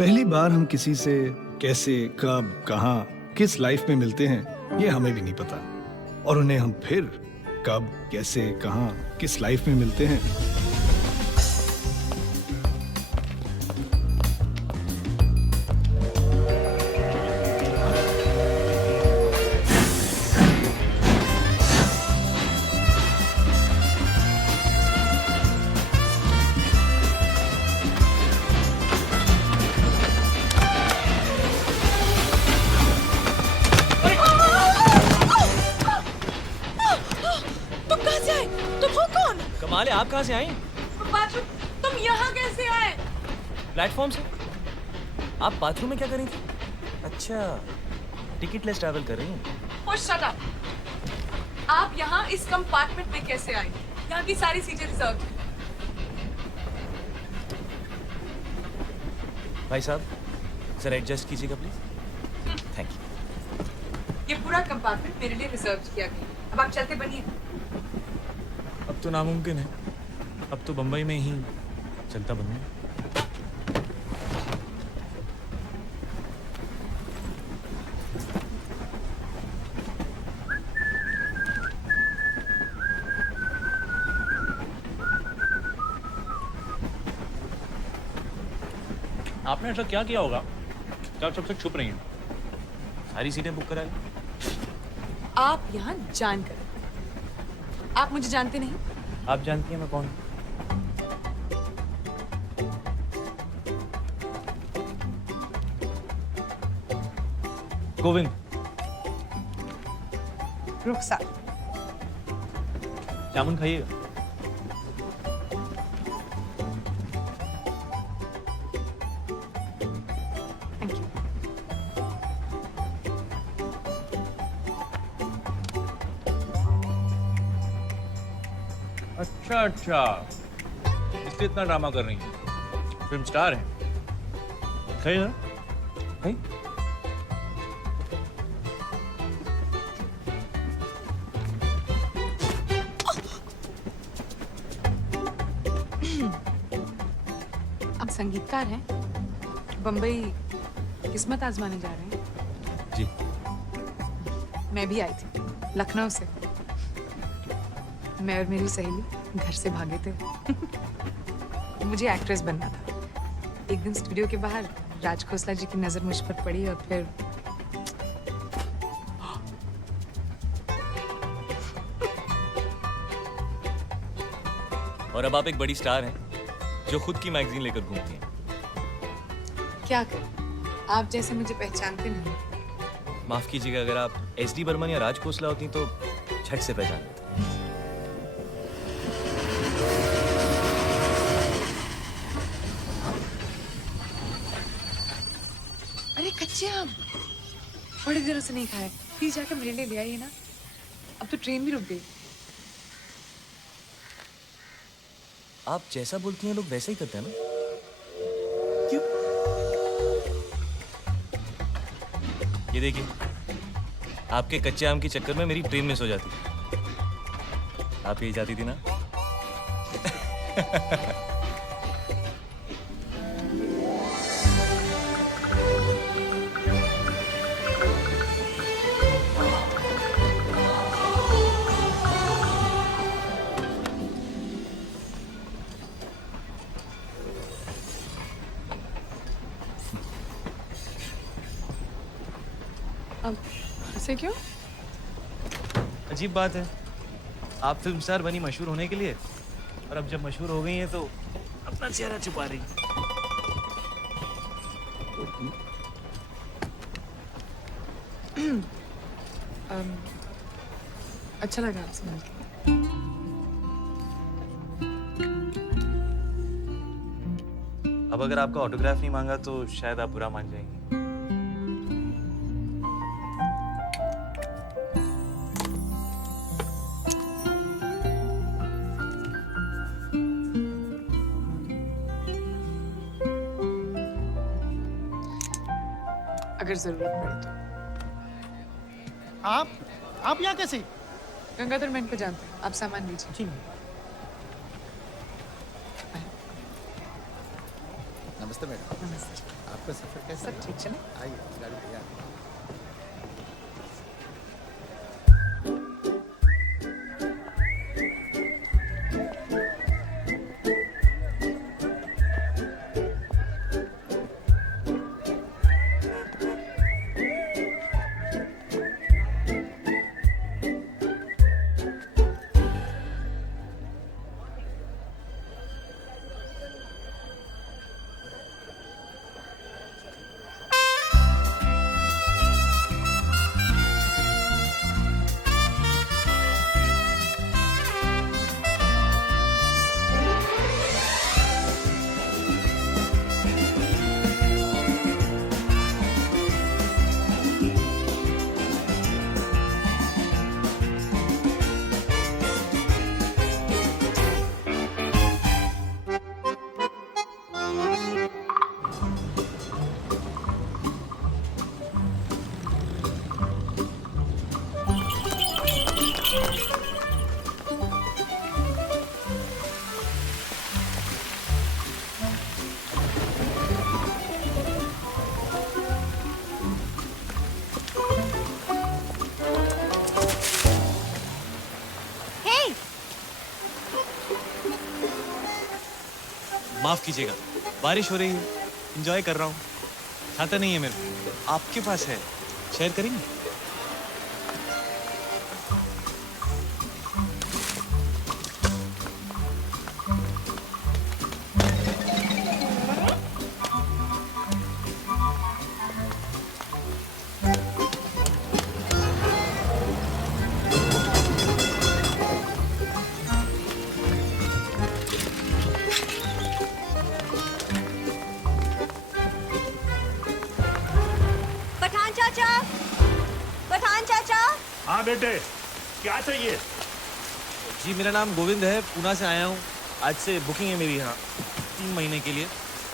पहली बार हम किसी से कैसे, कब, कहाँ, किस लाइफ में मिलते हैं ये हमें भी नहीं पता, और उन्हें हम फिर कब, कैसे, कहाँ, किस लाइफ में मिलते हैं। कमाल है, आप कहाँ से आई? बाथरूम। तुम यहाँ कैसे आए? प्लेटफॉर्म से। आप बाथरूम में क्या कर रही थी? अच्छा, टिकट लेस ट्रैवल कर रही हैं। Oh, shut up! आप यहाँ इस कंपार्टमेंट में कैसे आए? यहाँ की सारी सीटें रिजर्व हैं। भाई साहब, जरा एडजस्ट कीजिएगा प्लीज। Thank you. ये पूरा कंपार्टमेंट मेरे लिए रिजर्व किया गया। अब आप चलते बनिए। अब तो नामुमकिन है, अब तो बम्बई में ही चलता बनूंगा। आपने ऐसा क्या किया होगा कि आप सबसे छुप रही हैं? सारी सीटें बुक करा ली। आप यहाँ जानकर, आप मुझे जानते नहीं? आप जानती हैं मैं कौन हूँ? गोविंद। रुखसार। जामुन खाइएगा। Thank you. अच्छा अच्छा, इसलिए इतना ड्रामा कर रही हैं। फिल्म स्टार हैं। खाइए ना। खाइए। आप संगीतकार हैं? बम्बई किस्मत आजमाने जा रहे हैं? जी। मैं भी आई थी, लखनऊ से। मैं और मेरी सहेली घर से भागे थे। मुझे एक्ट्रेस बनना था। एक दिन स्टूडियो के बाहर राज खोसला जी की नजर मुझ पर पड़ी और फिर और अब आप एक बड़ी स्टार हैं जो खुद की मैगजीन लेकर घूमती हैं। क्या करें, आप जैसे मुझे पहचानते नहीं। माफ कीजिएगा, अगर आप एसडी बर्मन या राज खोसला होती तो झट से पहचान लेते। अरे कच्चे आम बड़े दिनों से नहीं खाए, प्लीज जाकर मेरे लिए ले आइए ना। अब तो ट्रेन भी रुक गई। आप जैसा बोलती हैं लोग वैसे ही करते हैं ना? क्यों? ये देखिए, आपके कच्चे आम के चक्कर में मेरी ट्रेन मिस हो जाती। आप यही चाहती थी ना? अब ऐसे क्यों? अजीब बात है, आप फिल्म स्टार बनी मशहूर होने के लिए, और अब जब मशहूर हो गई हैं तो अपना चेहरा छुपा रही हैं। अच्छा लगा आपसे मिलकर। अब अगर आपका ऑटोग्राफ नहीं मांगा तो शायद आप बुरा मान जाएंगे। अगर जरूरत पड़े तो। आप यहाँ कैसे? गंगाधर मैं इनको जानता हूँ, आप सामान लीजिए। ठीक है। नमस्ते। नमस्ते मैडम। नमस्ते। आपका सफर कैसा सब ठीक चले? आइए, गाड़ी तैयार है। माफ कीजिएगा, बारिश हो रही है, एंजॉय कर रहा हूँ। छाता नहीं है मेरे को, आपके पास है, शेयर करेंगे? पठान चाचा, पठान चाचा। हाँ बेटे, क्या चाहिए? जी मेरा नाम गोविंद है, पूना से आया हूँ। आज से बुकिंग है मेरी यहाँ 3 महीने के लिए।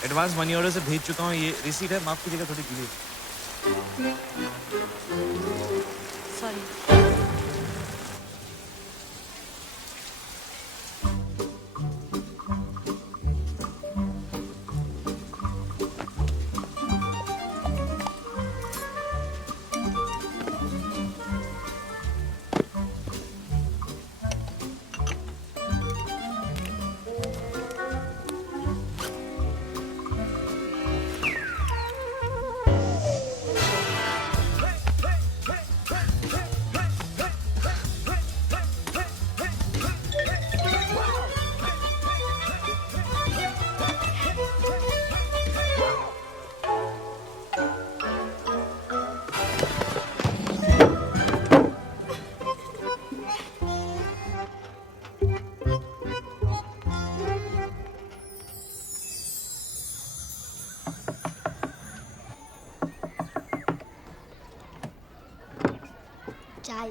एडवांस मनी ऑर्डर से भेज चुका हूँ, ये रिसीट है, माफ कीजिएगा थोड़ी डिले। सॉरी। चाय।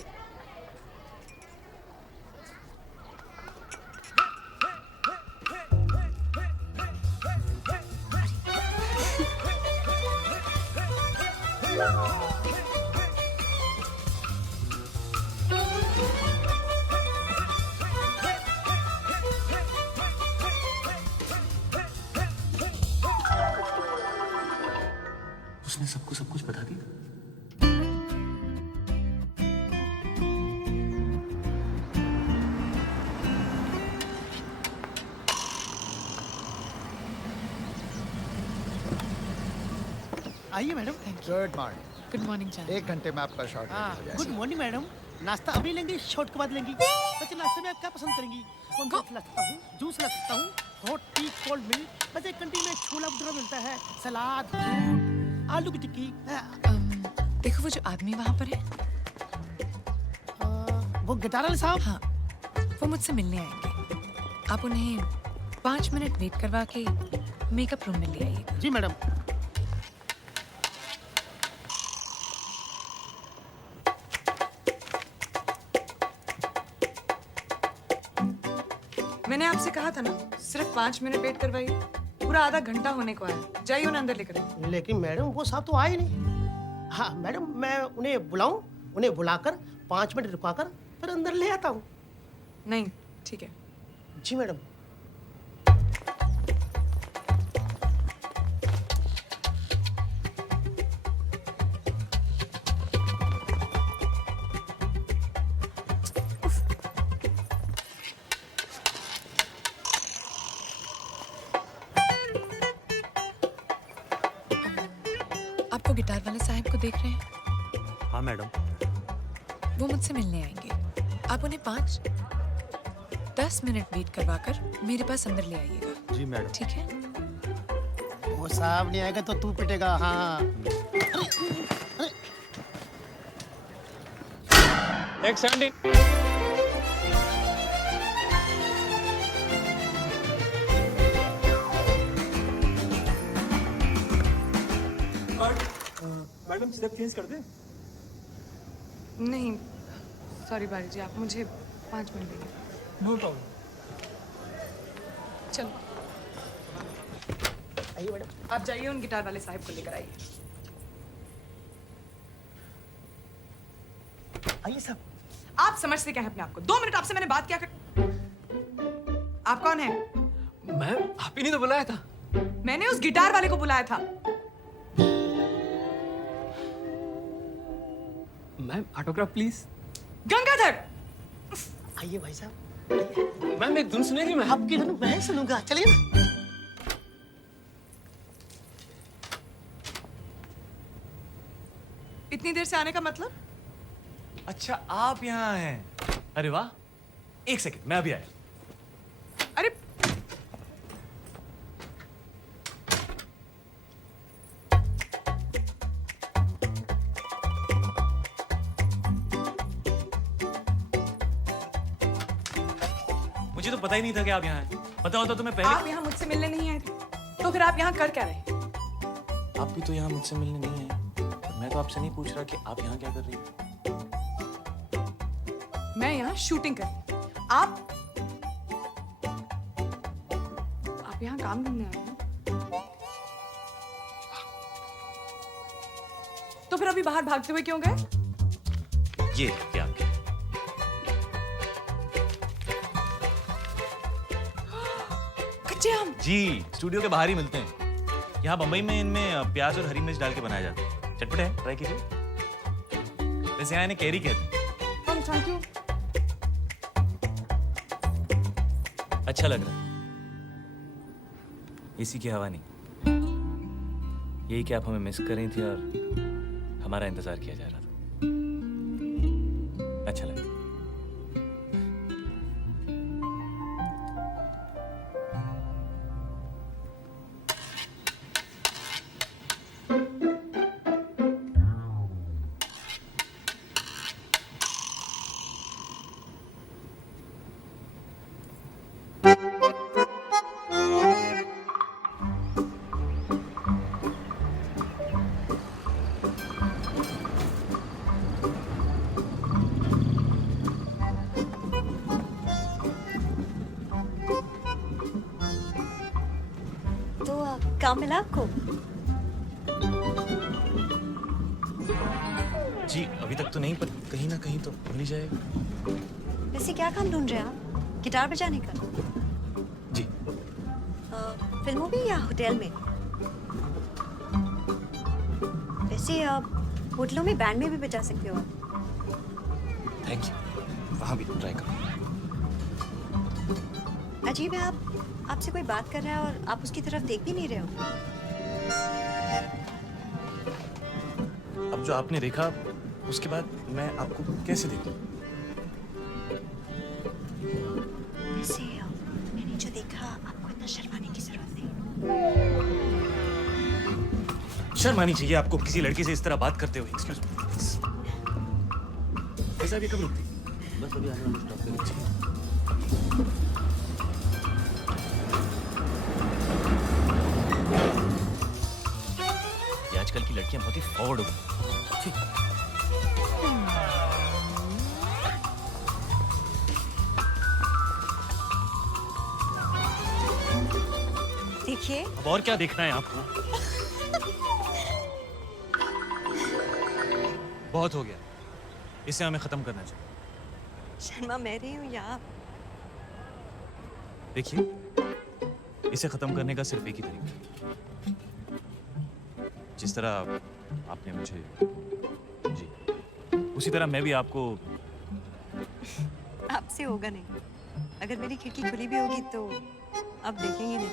उसने सबको सब कुछ बता दिया। आइए madam. Good morning. Good morning चाचा। 1 घंटे में आपका शॉर्ट हाँ, हो जाएगा। Good morning madam. नाश्ता अभी लेंगी, शॉर्ट के बाद लेंगी? अच्छा, नाश्ते में आप क्या पसंद करेंगी? कौन सा ला सकता हूँ? जूस ला सकता हूँ, हॉट टी, कोल्ड मिल्क। बस एक कैंटीन में छोला भटूरा मिलता है, सलाद, फ्रूट, आलू की टिक्की। देखो वो जो आदमी वहाँ पर है, वो गिटार वाले साहब। हाँ, वो मुझसे मिलने आएंगे। आप उन्हें 5 मिनट वेट करवा के मेकअप रूम में ले आइएगा। जी मैडम। मैंने आपसे कहा था ना, सिर्फ 5 मिनट वेट करवाइए। पूरा आधा घंटा होने को आया। जाइए उन्हें अंदर लेकर आइए। लेकिन मैडम वो साहब तो आए नहीं। हाँ मैडम, मैं उन्हें बुलाऊं? उन्हें बुलाकर 5 मिनट रुकाकर फिर अंदर ले आता हूँ। नहीं, ठीक है। जी मैडम। आपको गिटार वाले साहब को देख रहे हैं? हाँ मैडम। वो मुझसे मिलने आएंगे। आप उन्हें 5-10 मिनट वेट करवाकर मेरे पास अंदर ले आइएगा। जी मैडम। ठीक है? वो साहब नहीं आएगा तो तू पिटेगा। हाँ। एक 70। मैडम स्टेप चेंज कर दे। नहीं, सॉरी बारी जी, आप मुझे 5 मिनट देंगे। No problem. चलो आइए मैडम, आप जाइए उन गिटार वाले साहब को लेकर आइए। आइए साहब। आप समझते क्या है अपने आप को? 2 मिनट आपसे मैंने बात क्या कर। आप कौन है? मैम आप ही ने तो बुलाया था। मैंने उस गिटार वाले को बुलाया था। Ma'am autograph please. गंगाधर! आइए भाई साहब। मैम एक धुन सुनेगी? मैं आपकी धुन मैं सुनूंगा, चलिए ना। इतनी देर से आने का मतलब? अच्छा आप यहाँ हैं। अरे वाह, एक सेकंड मैं अभी आया। अरे मुझे तो पता ही नहीं था कि आप यहाँ हैं। पता होता तो मैं पहले। आप यहाँ मुझसे मिलने नहीं आए थे, तो फिर आप यहाँ कर क्या रहे? आप भी तो यहाँ मुझसे मिलने नहीं आए। मैं तो आपसे नहीं पूछ रहा कि आप यहाँ क्या कर रही हैं। मैं यहाँ शूटिंग कर। आप यहाँ काम ढूंढने आए हैं? तो फिर अभी बाहर भागते हुए क्यों गए? ये क्या आपके? कच्चे आम। जी, स्टूडियो के बाहर ही मिलते हैं। यहाँ बम्बई में इनमें प्याज और हरी मिर्च डाल के बनाया जाता है। चटपटे हैं, ट्राई कीजिए। वैसे यहाँ इन्हें कैरी कहते हैं। Thank you. अच्छा लग रहा है। एसी की हवा नहीं। यही कि आप हमें मिस कर रही थी और हमारा इंतजार किया जा रहा था। अच्छा लगा। काम मिला आपको? जी अभी तक तो नहीं, पर कहीं ना कहीं तो मिल ही जाएगा। वैसे क्या काम ढूंढ रहे हैं आप? गिटार बजाने का? जी। फिल्मों में या होटल में? वैसे होटलों में बैंड में भी बजा सकते हो आप। Thank you. वहाँ भी ट्राई करो। अजीब है, आपसे कोई बात कर रहा है और आप उसकी तरफ देख भी नहीं रहे हो। अब जो आपने देखा उसके बाद मैं आपको कैसे देखूं? वैसे मैंने जो देखा, आपको इतना शर्माने की जरूरत नहीं। शर्म आनी चाहिए आपको किसी लड़की से इस तरह बात करते हुए। Excuse me. कैसा भी कब रुकती? बस अभी आने वाले स्टॉप पे रुक जाइए। आजकल की लड़कियां बहुत ही फॉरवर्ड हो गई। देखिए। अब और क्या देखना है आपको? बहुत हो गया, इसे हमें खत्म करना चाहिए। शर्मा मैं रही हूँ या आप? देखिए, इसे खत्म करने का सिर्फ एक ही तरीका है। जिस तरह आपने मुझे, जी, उसी तरह मैं भी आपको। आपसे होगा नहीं। अगर मेरी खिड़की खुली भी होगी तो आप देखेंगे नहीं।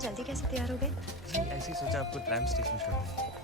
जल्दी कैसे तैयार हो गए? जी ऐसे ही सोचा आपको ट्रैम स्टेशन छोड़ दें।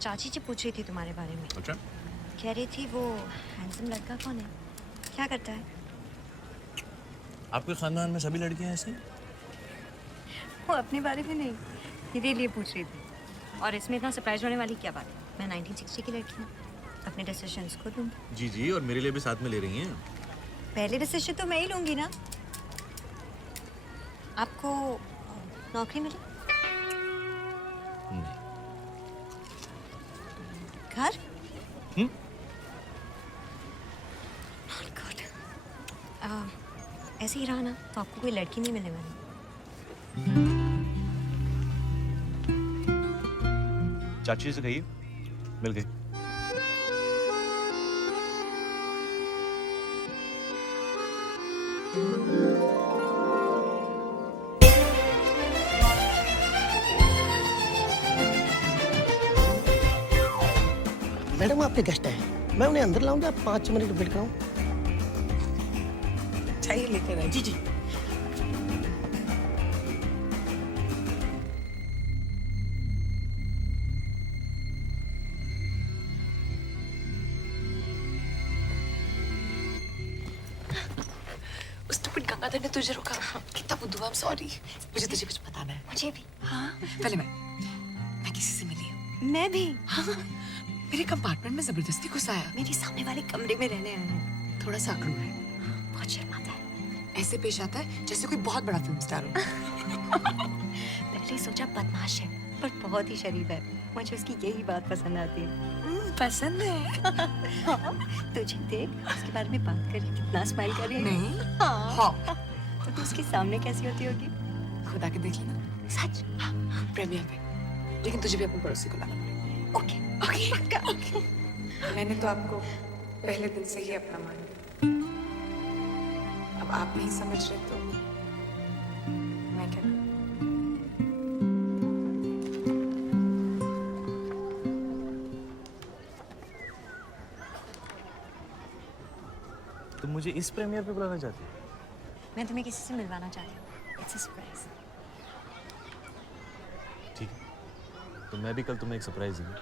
चाची जी पूछ रही थी तुम्हारे बारे में। अच्छा, कह रही थी वो हैंडसम लड़का कौन है, क्या करता है? आपके खानदान में सभी लड़कियां ऐसी? वो अपने बारे में नहीं, मेरे लिए पूछ रही थी। और इसमें इतना सरप्राइज होने वाली क्या बात है? मैं 1960 की लड़की हूँ, अपने डिसीजंस खुद लूँगी। जी जी, और मेरे लिए भी साथ में ले रही हैं? पहले डिसीजन तो मैं ही लूँगी ना। आपको नौकरी मिली? नहीं। घर? हम्म? Not good. ऐसे ही रहा ना तो आपको कोई लड़की नहीं मिलने वाली। चाची से कहिए, मिल गई। मैडम आपके गेस्ट हैं, मैं उन्हें अंदर लाऊंगा, 5 मिनट वेट कराऊं। चाहिए लेकर आए। जी जी। उस स्टूपिड गंगाधर ने तुझे रोका। कितना बुद्धू, I'm sorry। मुझे तुझे कुछ बताना है। मुझे भी। हाँ, पहले मैं किसी से मिली हूँ। मैं भी। हाँ, मेरे कंपार्टमेंट में जबरदस्ती घुस आया। मेरे सामने वाले कमरे में रहने आया है। थोड़ा सा आक्रामक है, बहुत शर्माता है। ऐसे पेश आता है जैसे कोई बहुत बड़ा फिल्म स्टार हो। पहले सोचा बदमाश है, पर बहुत ही शरीफ है। मुझे उसकी यही बात पसंद आती है। पसंद है? तुझे देख, उसके बारे में बात कर रही, कितना स्माइल कर रही है। नहीं। हाँ। हाँ। तो तू उसके सामने कैसी होती होगी? खुदा के देख लेना। सच? प्रेमियर पे। लेकिन तुझे भी अपने पड़ोसी को लाना पड़ेगा। ओके। ओके। पक्का। मैंने तो आपको पहले दिन से ही अपना मान लिया। अब आप नहीं समझ रहे तो मैं क्या करूं? तुम मुझे इस प्रीमियर पे बुलाना चाहती हो? मैं तुम्हें किसी से मिलवाना चाहती हूँ। It's a surprise. ठीक है, तो मैं भी कल तुम्हें एक सरप्राइज दूंगा।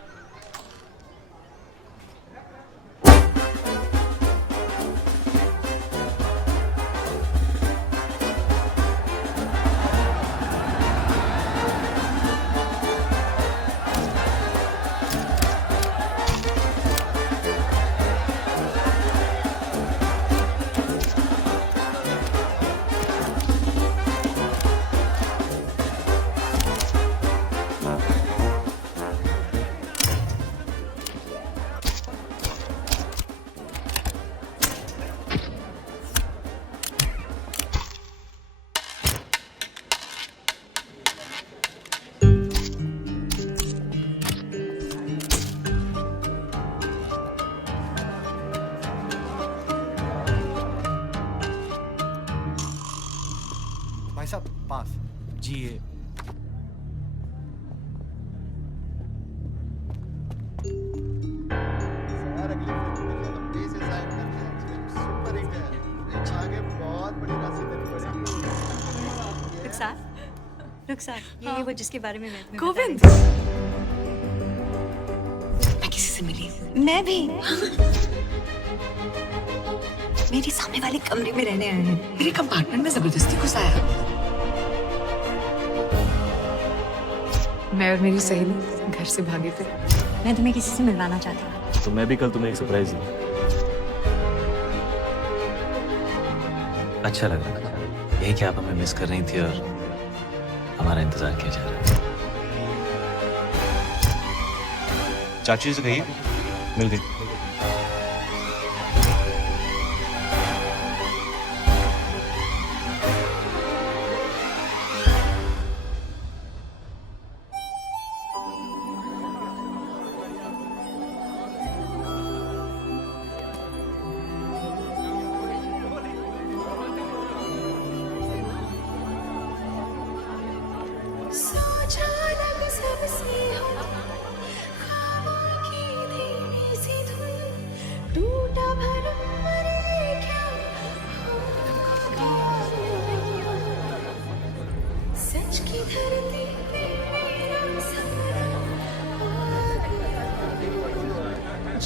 भाई साहब पास। जी ये सर अगली फिल्म में लंबे से साइन करते हैं। फिल्म सुपर हिट है। फिल्म आगे बहुत बड़ी राशि देनी पड़ेगी। रुखसार, ये वो जिसके बारे में मैं तुम्हें गोविंद। बता रही मैं किसी से मिली। थी। मैं भी। मेरे सामने वाले कमरे में रहने आए हैं। मेरे कंपार्टमेंट में जबरदस्ती घुसाया। मैं और मेरी सहेली घर से भागे थे। मैं तुम्हें किसी से मिलवाना चाहती हूँ। तो मैं भी कल तुम्हें एक सरप्राइज दूंगा। अच्छा लग रहा था यही कि आप हमें मिस कर रही थी और हमारा इंतजार किया जा रहा है। चाची से कहिए मिल गई।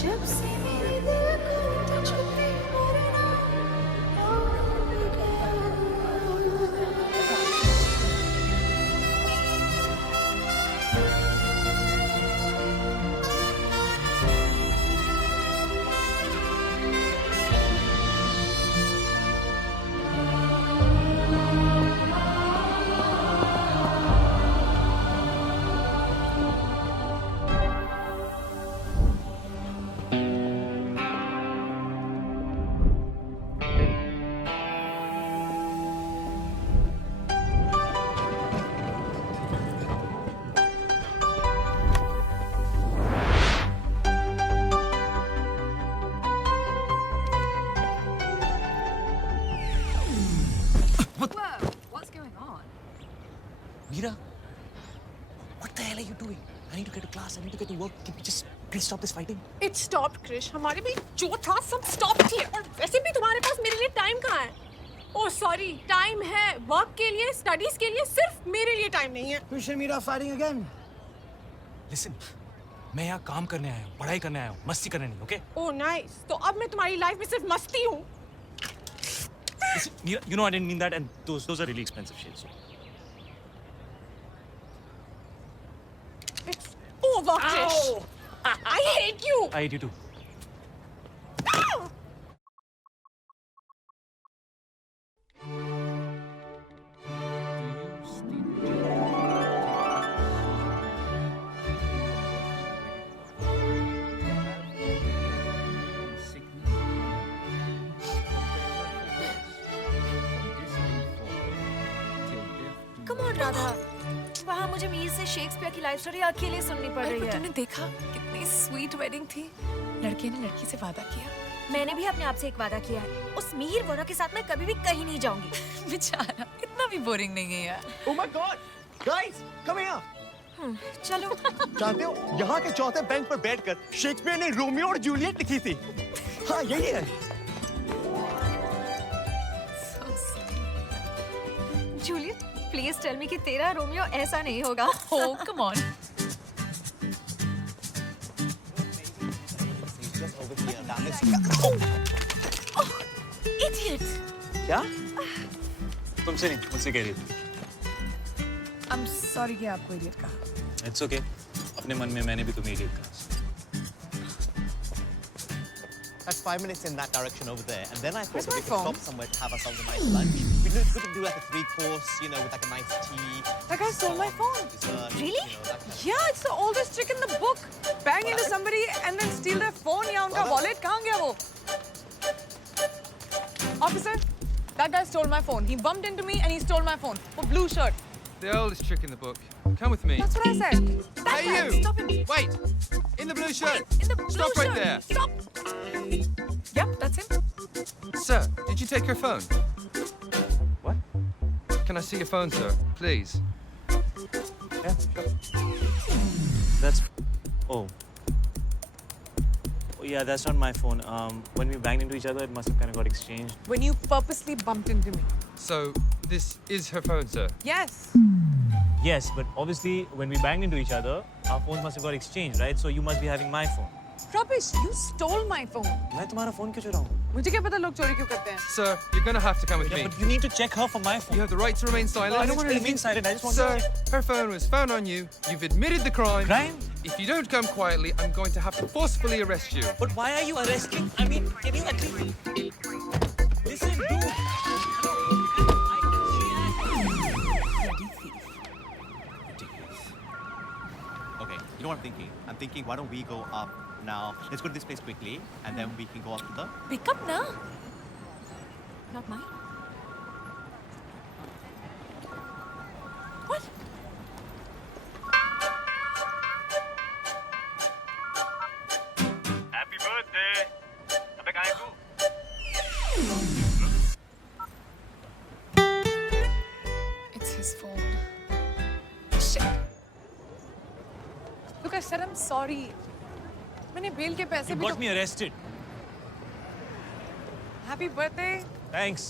जब से मेरे दिल को तुझपे मरना हो गया। Meera, what the hell are you doing? I need to get to class. I need to get to work. Can we just please stop this fighting? It stopped, Krish. हमारे भी जो था सब stop किए और वैसे भी तुम्हारे पास मेरे लिए टाइम कहाँ है? ओह सॉरी, टाइम है वर्क के लिए, स्टडीज के लिए, सिर्फ मेरे लिए टाइम नहीं है। Krish and Meera fighting again. Listen, मैं यहाँ काम करने आया हूँ, पढ़ाई करने आया हूँ, मस्ती करने नहीं, okay? ओह नाइस, तो अब मैं तुम्हारी लाइफ में सिर्फ मस्ती हूँ। Listen, Meera, you know I didn't mean that, and those are really expensive shades. It's over, Krish. I hate you. I hate you too. Come on Radha, वहाँ मुझे मीर से शेक्सपियर की लाइफ स्टोरी अकेले सुननी पड़ रही है। तूने देखा कितनी स्वीट वेडिंग थी। लड़के ने लड़की से वादा किया। मैंने भी अपने आप से एक वादा किया है, उस मीर वोरा के साथ मैं कभी भी कहीं नहीं जाऊंगी। बेचारा इतना भी बोरिंग नहीं है यार। Oh my God, guys, come here. चलो। जानते हो यहाँ के चौथे बेंच पर बैठकर शेक्सपियर ने रोमियो और जूलियट लिखी थी। हाँ यही है। जूलियट, प्लीज टेल मी कि तेरा रोमियो ऐसा नहीं होगा। Oh, come on. Idiot. क्या? तुमसे नहीं, मुझसे कह रही थी। I'm sorry कि आपको इडियट कहा। It's okay. अपने मन में मैंने भी तुम्हें idiot कहा। That's 5 minutes in that direction over there, and then I thought Where's that my we could phone? stop somewhere to have ourselves a nice lunch. We could do like a 3-course, you know, with like a nice tea. That guy stole my phone. Dessert, Really? You know, that kind of Yeah, it's the oldest trick in the book. Bang into somebody and then steal their phone या उनका wallet कहाँ गया वो? Officer, that guy stole my phone. He bumped into me and he stole my phone. For blue shirt. The oldest trick in the book. Come with me. That's what I said. That Hey, guy, you! stop him. Wait! In the blue shirt! In the blue Stop right shirt. there! Stop. Yep, that's him. Sir, did you take your phone? What? Can I see your phone, sir? Please. Yeah, sure. That's. Oh. Oh yeah, that's not my phone. When we banged into each other, it must have kind of got exchanged. When you purposely bumped into me. So, this is her phone, sir? Yes. Yes, but obviously when we banged into each other, our phones must have got exchanged, right? So you must be having my phone. Rubbish, you stole my phone. मैं तुम्हारा phone क्यों चुराऊँ? मुझे क्या पता लोग चोरी क्यों करते हैं? Sir, you're gonna have to come with Yeah, me. but you need to check her for my phone. You have the right to remain silent. I don't want to remain silent. I just want Sir, to check. her phone was found on you. You've admitted the crime. Crime? If you don't come quietly, I'm going to have to forcefully arrest you. But why are you arresting? I mean, can you at least listen, dude? Okay, you know what I'm thinking? I'm thinking, why don't we go up now? Let's go to this place quickly, and then we can go up to the. Pick up na. Not mine. What? Happy birthday. अबे कहाँ है तू? It's his phone. Shit. Look, I said I'm sorry. मैंने bell के पैसे You भी got me arrested. Happy birthday. Thanks.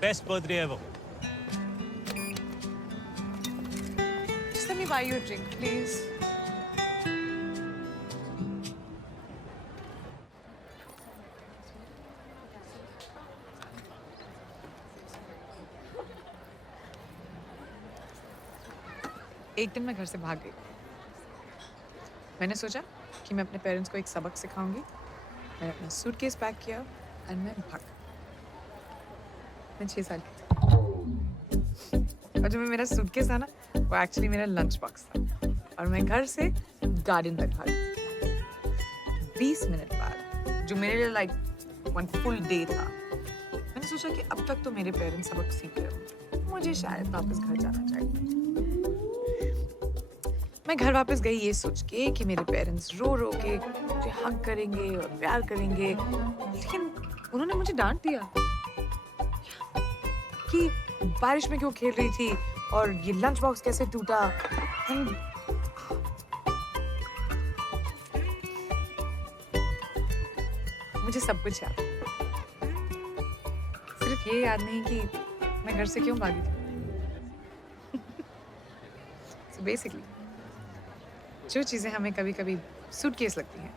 Best birthday ever. Just let me buy you a drink, please. एक दिन मैं घर से भाग गई। मैंने सोचा कि मैं अपने पेरेंट्स को एक सबक सिखाऊंगी। मैंने अपना सूटकेस पैक किया और मैं भाग। मैं 6 साल की थी। और जो मेरा सूटकेस था ना, वो एक्चुअली मेरा लंच बॉक्स था। और मैं घर से गार्डन तक भागी। 20 मिनट बाद, जो मेरे लिए लाइक 1 फुल डे था, मैंने सोचा कि अब तक तो मेरे पेरेंट्स सबक सीख गए होंगे, मुझे शायद वापस घर जाना चाहिए। मैं घर वापस गई ये सोच के कि मेरे पेरेंट्स रो रो के मुझे हग करेंगे और प्यार करेंगे, लेकिन उन्होंने मुझे डांट दिया कि बारिश में क्यों खेल रही थी और ये लंच बॉक्स कैसे टूटा। मुझे सब कुछ याद, सिर्फ ये याद नहीं कि मैं घर से क्यों भागी थी। So basically, जो चीज़ें हमें कभी-कभी सूटकेस लगती हैं,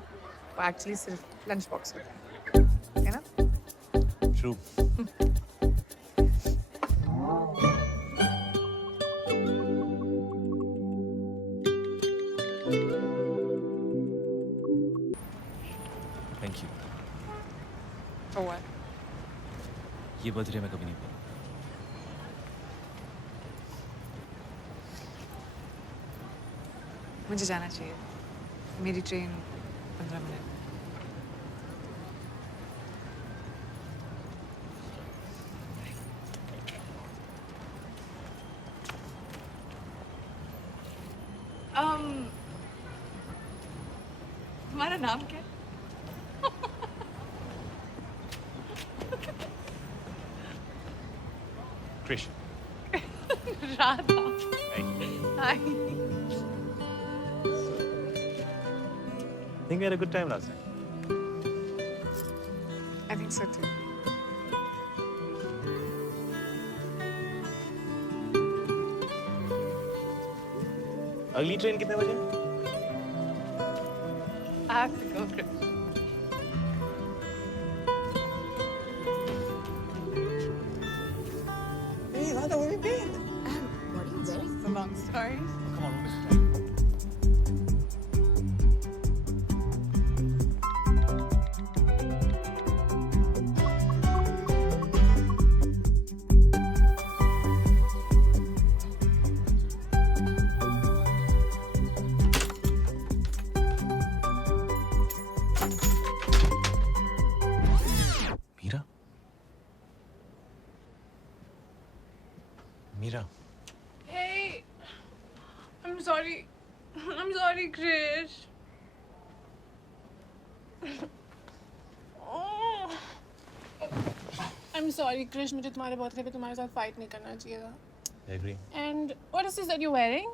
वो एक्चुअली सिर्फ लंच बॉक्स होता है ना? True. Thank you. For what? ये बर्थडे मैं कभी नहीं भूलूंगा। मुझे जाना चाहिए। मेरी ट्रेन 15 मिनट। तुम्हारा नाम क्या है? Krish. Radha. Hi. Think we had a good time last night. I think so too. अगली ट्रेन कितने बजे? I have to go, Krish. Hey, Radha, where have you been? What are you wearing? It's a long story. Come on, we'll miss the time. Mira? Mira? Hey, I'm sorry. I'm sorry, Krish. Oh. I'm sorry, Krish. मुझे तुम्हारे birthday पे तुम्हारे साथ fight नहीं करना चाहिए था. I agree. And what is this that you're wearing?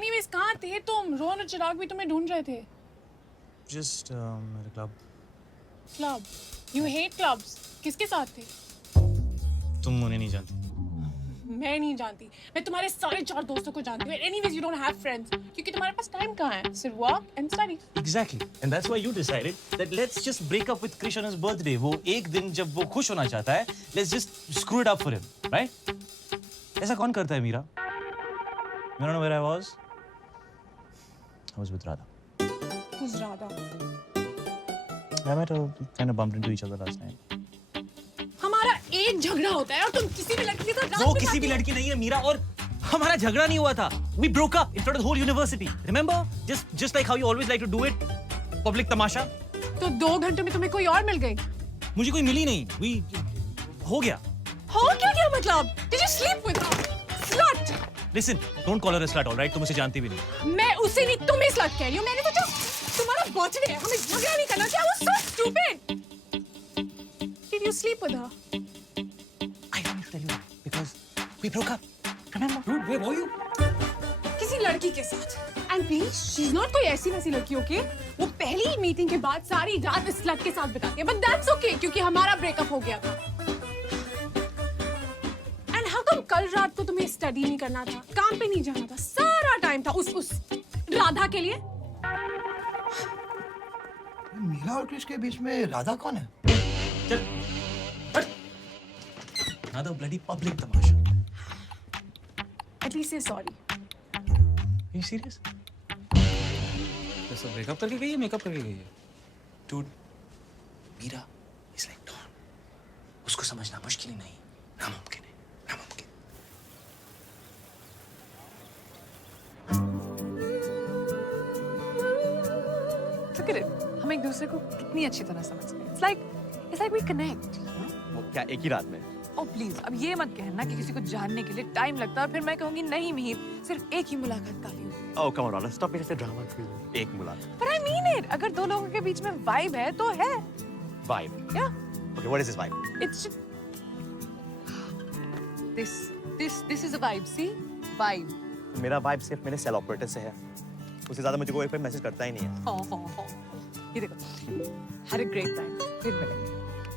Anyways, कहाँ थे तुम? रोहन और चिराग भी तुम्हें ढूंढ रहे थे. Just at a club. Club. You hate clubs. किसके साथ थे? तुम उन्हें नहीं जानती. मैं नहीं जानती. मैं तुम्हारे सारे 4 दोस्तों को जानती हूँ. Anyways, you don't have friends. क्योंकि तुम्हारे पास टाइम कहाँ है? सिर्फ work and study. Exactly. And that's why you decided that let's just break up with Krish on his birthday. वो एक दिन जब वो खुश होना चाहता है, let's just screw it up for him, right? ऐसा कौन करता है Meera? You don't know where I was? I was with Radha. Who's Radha? I met her, kind of bumped into each other last night. हमारा एक झगड़ा होता है और तुम किसी भी लड़की के साथ रात वो बिताती किसी भी हो। लड़की नहीं है मीरा और हमारा झगड़ा नहीं हुआ था. We broke up in front of the whole university. Remember? Just like how you always like to do it. Public तमाशा. तो 2 घंटे में तुम्हें कोई और मिल गई. मुझे कोई मिली नहीं. हो गया. हो क्या मतलब? Did you sleep with her? Slut. Listen, don't call her a slut, all right? तुम उसे जानती भी नहीं. मैं उसे नहीं तुम्हें slut कह रही हूँ. मैंने सोचा तुम्हारा बर्थडे है. हमें झगड़ा नहीं करना चाहिए. I was so stupid. Did you sleep with her? I don't need to tell you that because we broke up. Remember? Dude, where were you? किसी लड़की के साथ. And please, she's not कोई ऐसी वैसी लड़की, okay? वो पहली मीटिंग के बाद सारी रात इस slut के साथ बिताती है. But that's okay क्योंकि हमारा ब्रेकअप हो गया था. And how come कल रात को तुम्हें स्टडी नहीं करना था? काम पे नहीं जाना था? सारा टाइम था उस राधा के लिए. मीरा और कृष के बीच में राधा कौन है? चल. हट. Another bloody public Tamasha. At least say sorry. Are you serious? तो ब्रेकअप करके गई है, मेकअप करके गई है. Dude, Mira is like Dawn. उसको समझना मुश्किल ही नहीं. नामुमकिन है. नामुमकिन. Look at it. हम एक दूसरे को कितनी अच्छी तरह समझ गए. It's like we connect. वो क्या एक ही रात में? Oh please, अब ये मत कहना कि किसी को जानने के लिए टाइम लगता है और फिर मैं कहूँगी नहीं मिहिर, सिर्फ एक ही मुलाकात काफी होगी. Oh come on, Radha, stop being such a drama queen. एक मुलाकात. But I mean it. अगर 2 लोगों के बीच में vibe है तो है. Vibe. Yeah. Okay, what is this vibe? It's just... This is a vibe. See, vibe. मेरा vibe सिर्फ मेरे सेल ऑपरेटर से है. उससे ज़्यादा मुझे कोई मैसेज करता ही नहीं है. Oh. ये देखो. Had a great time. फिर मिलेंगे.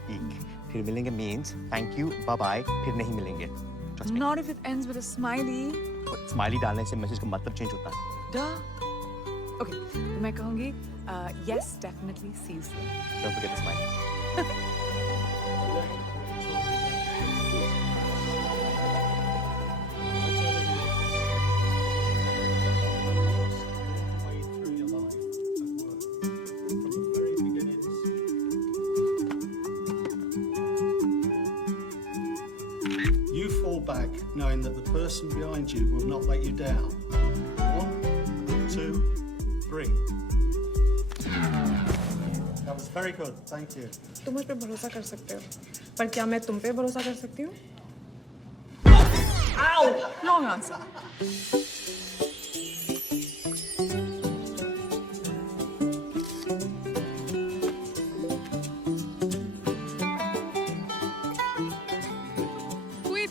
ठीक. फिर मिलेंगे means thank you, bye bye. फिर नहीं मिलेंगे. Trust me. Not if it ends with a smiley. Smiley डालने से मैसेज का मतलब चेंज होता है. Duh. Okay. तो मैं कहूँगी yes, definitely see you soon. Don't forget the smile. You fall back knowing that the person behind you will not let you down. 1, 2, 3. That was very good. Thank you. तुम मुझ पे भरोसा कर सकते हो, पर क्या मैं तुम पे भरोसा कर सकती हूँ? Wrong answer.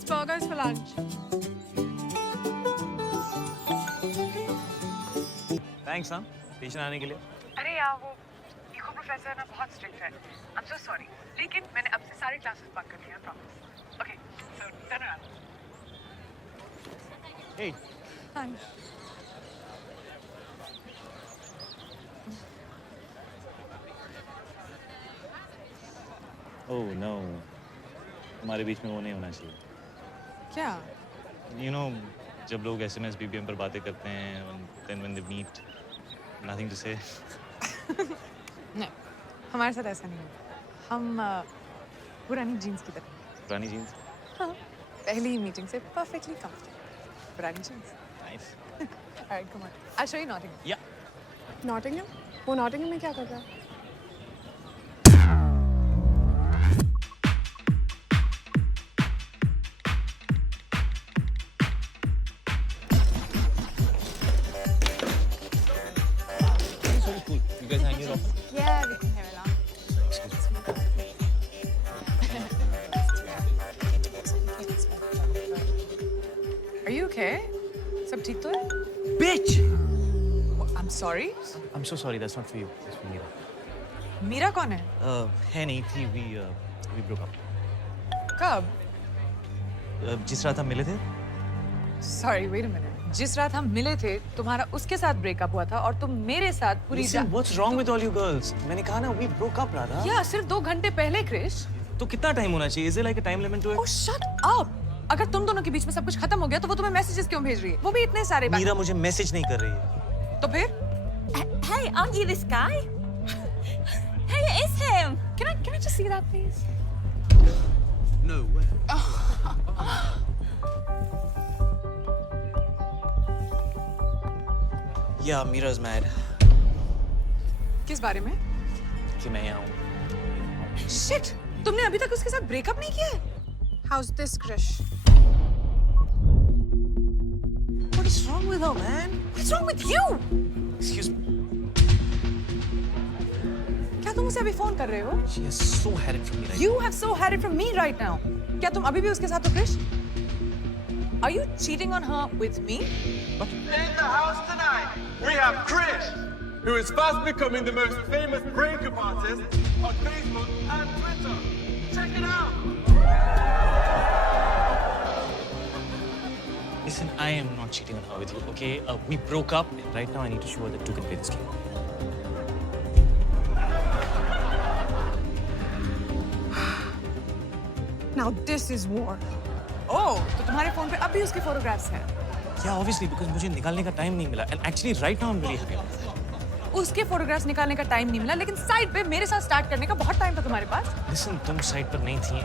burgers for lunch. Thanks हाँ ट्यूशन आने के लिए। अरे यार वो इको प्रोफेसर ना बहुत स्ट्रिक्ट है। I'm so sorry. लेकिन मैंने अब से सारे क्लासेस बंक कर लिया, promise. Okay, so turn around. Hey. Thanks. Oh no. हमारे बीच में वो नहीं होना चाहिए। क्या? You know, जब लोग SMS BBM पर बातें करते हैं, then when they meet, nothing to say. नहीं, हमारे साथ ऐसा नहीं होगा। हम पुरानी जीन्स की तरह। पुरानी जीन्स? हाँ, पहली ही मीटिंग से perfectly comfortable. पुरानी jeans. Nice. Alright, come on. I'll show you Nottingham. Yeah. Nottingham? वो Nottingham में क्या कर रहा है? You guys hang here often? Yeah, we can hear it out. Are you okay? सब ठीक तो है? Bitch! I'm sorry. I'm so sorry. That's not for you. That's for Mira. Meera कौन है? है नहीं थी. We broke up. कब? जिस रात हम मिले थे. Sorry, wait a minute. जिस रात हम मिले थे, तुम्हारा उसके साथ ब्रेकअप हुआ था और तुम मेरे साथ पूरी Listen, what's wrong with all you girls? मैंने कहा ना, we broke up, Radha. या सिर्फ 2 घंटे पहले, क्रिश। तो कितना टाइम होना चाहिए? Is there like a time limit to it? Oh, shut up! अगर तुम दोनों के बीच में सब कुछ खत्म हो गया, तो वो तुम्हें मैसेजेस क्यों भेज रही है? वो भी इतने सारे। मीरा मुझे मैसेज नहीं कर रही है। तो फिर? Hey, aren't you this guy? Hey, it is him. Can I just see that, please? No way. Yeah, Mira's mad. किस बारे में? कि मैं यहाँ हूँ। Shit! तुमने अभी तक उसके साथ ब्रेकअप नहीं किया है? How's this, Krish? What is wrong with her, man? What's wrong with you? Excuse me. क्या तुम उसे अभी फोन कर रहे हो? She has so had it from me right You have so had it from me right now. क्या तुम अभी भी उसके साथ हो, Krish? Are you cheating on her with me? In the house tonight, we have Chris, who is fast becoming the most famous breakup artist on Facebook and Twitter. Check it out. Listen, I am not cheating on her with you, okay? We broke up, and right now I need to show her that you can play this game. Now this is war. Oh, तो तुम्हारे phone पे अब भी उसके photographs हैं? Yeah, obviously, because मुझे निकालने का टाइम नहीं मिला. And actually, right now I'm really happy. उसके फोटोग्राफ्स निकालने का टाइम नहीं मिला, लेकिन साइड पे मेरे साथ स्टार्ट करने का बहुत टाइम था तुम्हारे पास. Listen, तुम साइड पर नहीं थी.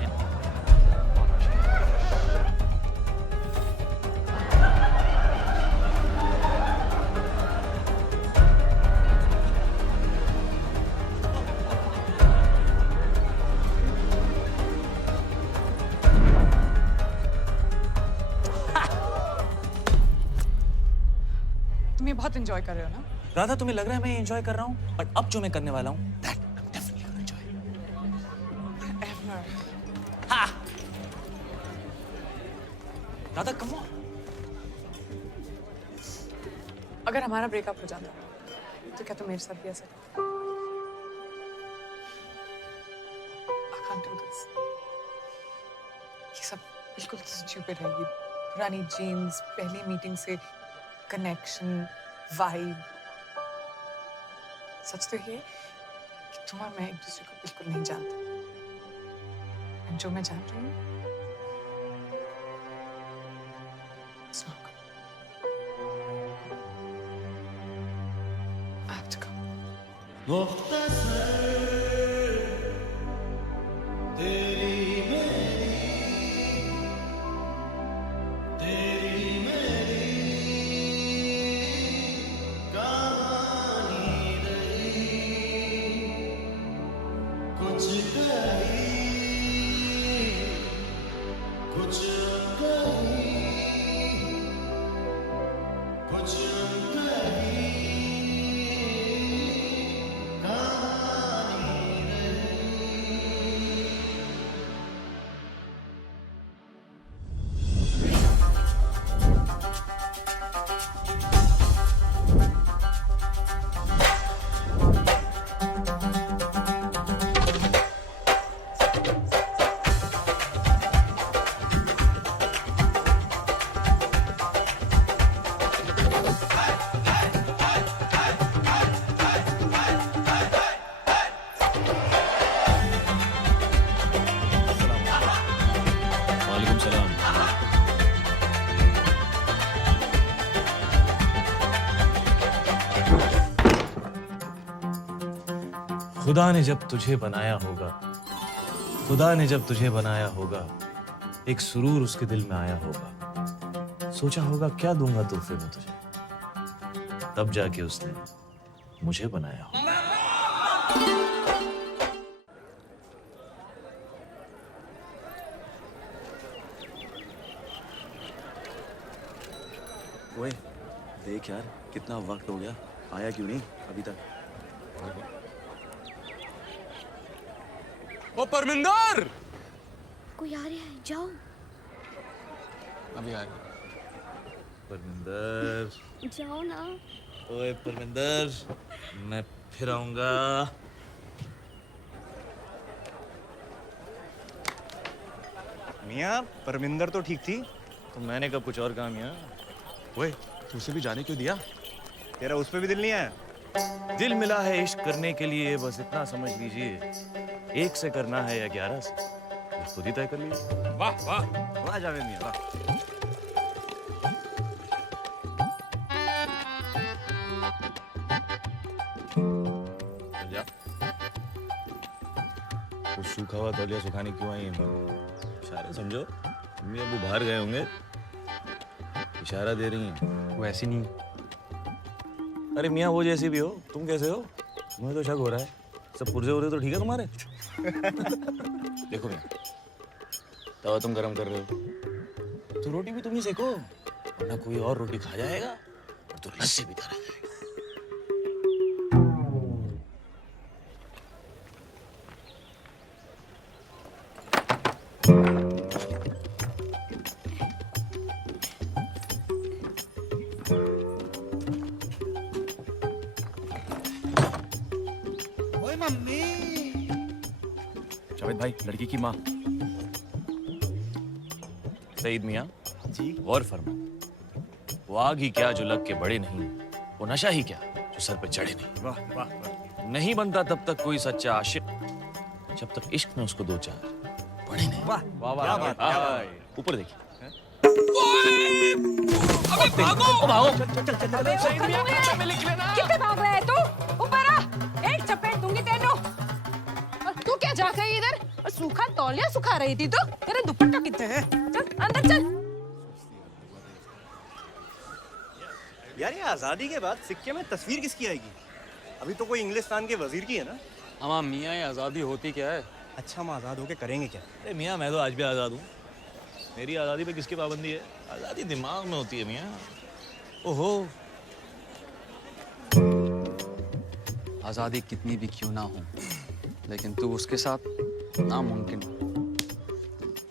तुम ये बहुत एंजॉय कर रहे हो ना? राधा, तुम्हें लग रहा है मैं एंजॉय कर रहा हूँ, बट अब जो मैं करने वाला हूँ, that I'm definitely gonna enjoy. Ha! Radha, come on. अगर हमारा ब्रेकअप हो जाता, तो क्या तुम मेरे साथ भी ऐसा करते? I can't do this. ये सब बिल्कुल स्टूपिड है. ये पुरानी जीन्स, पहली मीटिंग से कनेक्शन, वाइब. सच तो ये कि तुम और मैं एक दूसरे को बिल्कुल नहीं जानते. और जो मैं जान रही हूँ, it's not good. I have to go. खुदा ने जब तुझे बनाया होगा, खुदा ने जब तुझे बनाया होगा, एक सुरूर उसके दिल में आया होगा। सोचा होगा क्या दूंगा तोहफे में तुझे, तब जाके उसने मुझे बनाया होगा। ओए देख यार, कितना वक्त हो गया, आया क्यों नहीं अभी तक? ओ परमिंदर! कोई आ रहा है, जाओ। अभी आ परमिंदर, जाओ ना। ओए परमिंदर, मैं फिर आऊंगा। मियाँ, परमिंदर तो ठीक थी। तो मैंने कब कुछ और कहा मियाँ? ओए तू उसे भी जाने क्यों दिया? तेरा उस पे भी दिल नहीं आया? दिल मिला है इश्क करने के लिए, बस इतना समझ लीजिए। 1 से करना है या 11 से, ये खुद ही तय कर लीजिए। वाह वाह वाह जावेद मियाँ, वाह। जा। वो सूखा हुआ तौलिया सुखाने क्यों आई है? इशारे समझो, मम्मी अबू बाहर गए होंगे, इशारा दे रही हैं। वो ऐसी नहीं। अरे मियाँ वो जैसी भी हो, तुम कैसे हो? तुम्हें तो शक हो रहा है। सब पुर्जे उर्जे तो ठीक है तुम्हारे? देखो मियाँ, तवा तुम गरम कर रहे हो तो रोटी भी तुम ही सेको, वरना कोई और रोटी खा जाएगा और तो लस्सी भी खा जाएगा। ओए मम्मी। जावेद भाई, लड़की की माँ। सईद मियाँ जी। गौर फरमा, वो आग ही क्या जो लग के बड़े नहीं, वो नशा ही क्या जो सर पे चढ़े नहीं। वाह वाह वाह। नहीं बनता तब तक कोई सच्चा आशिक, जब तक इश्क में उसको 2-4 पढ़े नहीं। वाह वाह क्या बात, क्या वाह। ऊपर देखिए। अबे भागो! भागो। कितने भाग रहा है तू? ऊपर आ, एक चपेट दूंगी तेनू। और तू क्या जा गई इधर? और सूखा तौलिया सुखा रही थी तू? तेरा दुपट्टा कितने है? चल अंदर चल। यार ये आजादी के बाद सिक्के में तस्वीर किसकी आएगी? अभी तो कोई इंग्लिस्तान के वजीर की है ना? हाँ मियाँ, ये आज़ादी होती क्या है? अच्छा, हम आजाद होके करेंगे क्या? अरे मियाँ मैं तो आज भी आज़ाद हूँ। मेरी आज़ादी पे किसकी पाबंदी है? आज़ादी दिमाग में होती है मियाँ। ओहो, आज़ादी कितनी भी क्यों ना हो, लेकिन तू उसके साथ नामुमकिन।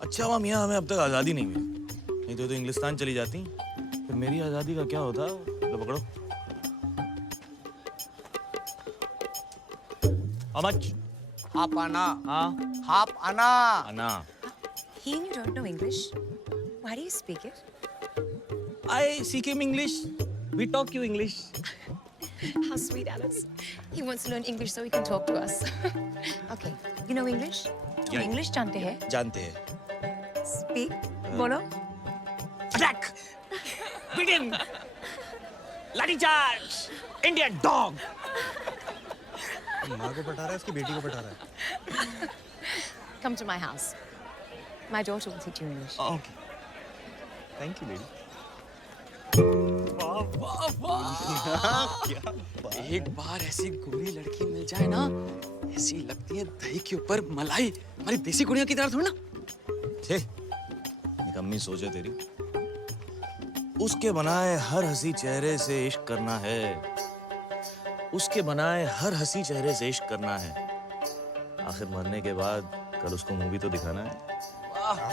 अच्छा हुआ मियाँ हमें अब तक आज़ादी नहीं मिली, नहीं तो इंग्लिस्तान चली जाती, फिर मेरी आज़ादी का क्या होता? लो पकड़ो। How much? हाफ आना। हाँ। हाफ आना। आना। He and you don't know English. Why do you speak it? I speak him English. We talk you English. How sweet, Alex. He wants to learn English so he can talk to us. Okay, you know English? तुम Yeah. English जानते हैं? जानते हैं। Speak. बोलो. Attack! Begin! Lathi charge! Indian dog! माँ को पटा रहा है, उसकी बेटी को पटा रहा है। Come to my house. My daughter will teach you English. Okay. Thank you, lady. वाह वाह वाह! एक बार ऐसी गोरी लड़की मिल जाए ना, ऐसी लगती है दही के ऊपर मलाई। हमारी देसी कुड़ियों की तरह थोड़ी ना। छे, निकम्मी सोच है तेरी। उसके बनाए हर हंसी चेहरे से इश्क करना है, उसके बनाए हर हंसी चेहरे से इश्क करना है। आखिर मरने के बाद कल उसको मूवी तो दिखाना है।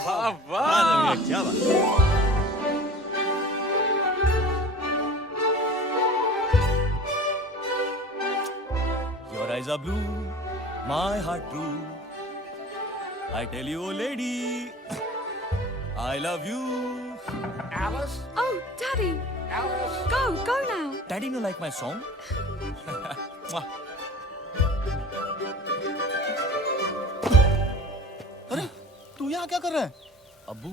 वाह वाह! क्या बात? Your eyes are blue, my heart true. I tell you, oh lady, I love you. Alice? Oh, Daddy. Alice? Go now. Daddy, you like my song? Mwah. अरे तू यहाँ क्या कर रहा है? अब्बू,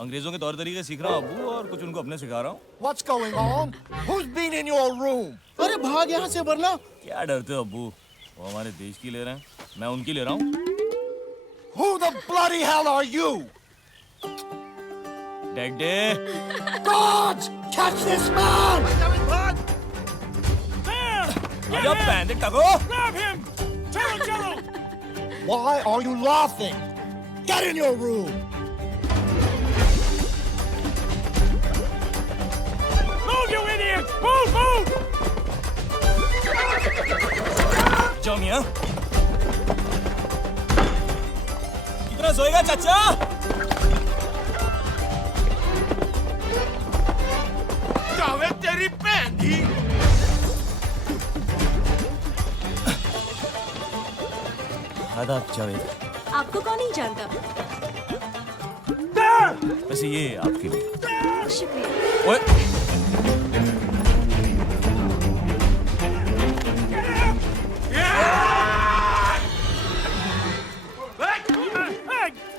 अंग्रेजों के तौर तरीके सीख रहा हूँ अब्बू, और कुछ उनको अपने सिखा रहा हूँ। What's going on? Who's been in your room? अरे भाग यहाँ से वरना। क्या डरते हो अब्बू? वो हमारे देश की ले रहे हैं, मैं उनकी ले रहा हूँ। Who the bloody hell are you? Daddy. Guards! Catch this man! आजा पैंदे टको। Grab him! Jello! Why are you laughing? Get in your room! Move, you idiot! Move! जाओ मियाँ। कितना सोएगा चाचा? जावेद तेरी बहन ही। आदाब जावेद। आपको कौन नहीं जानता? वैसे ये आपके लिए। शुक्रिया। ओए।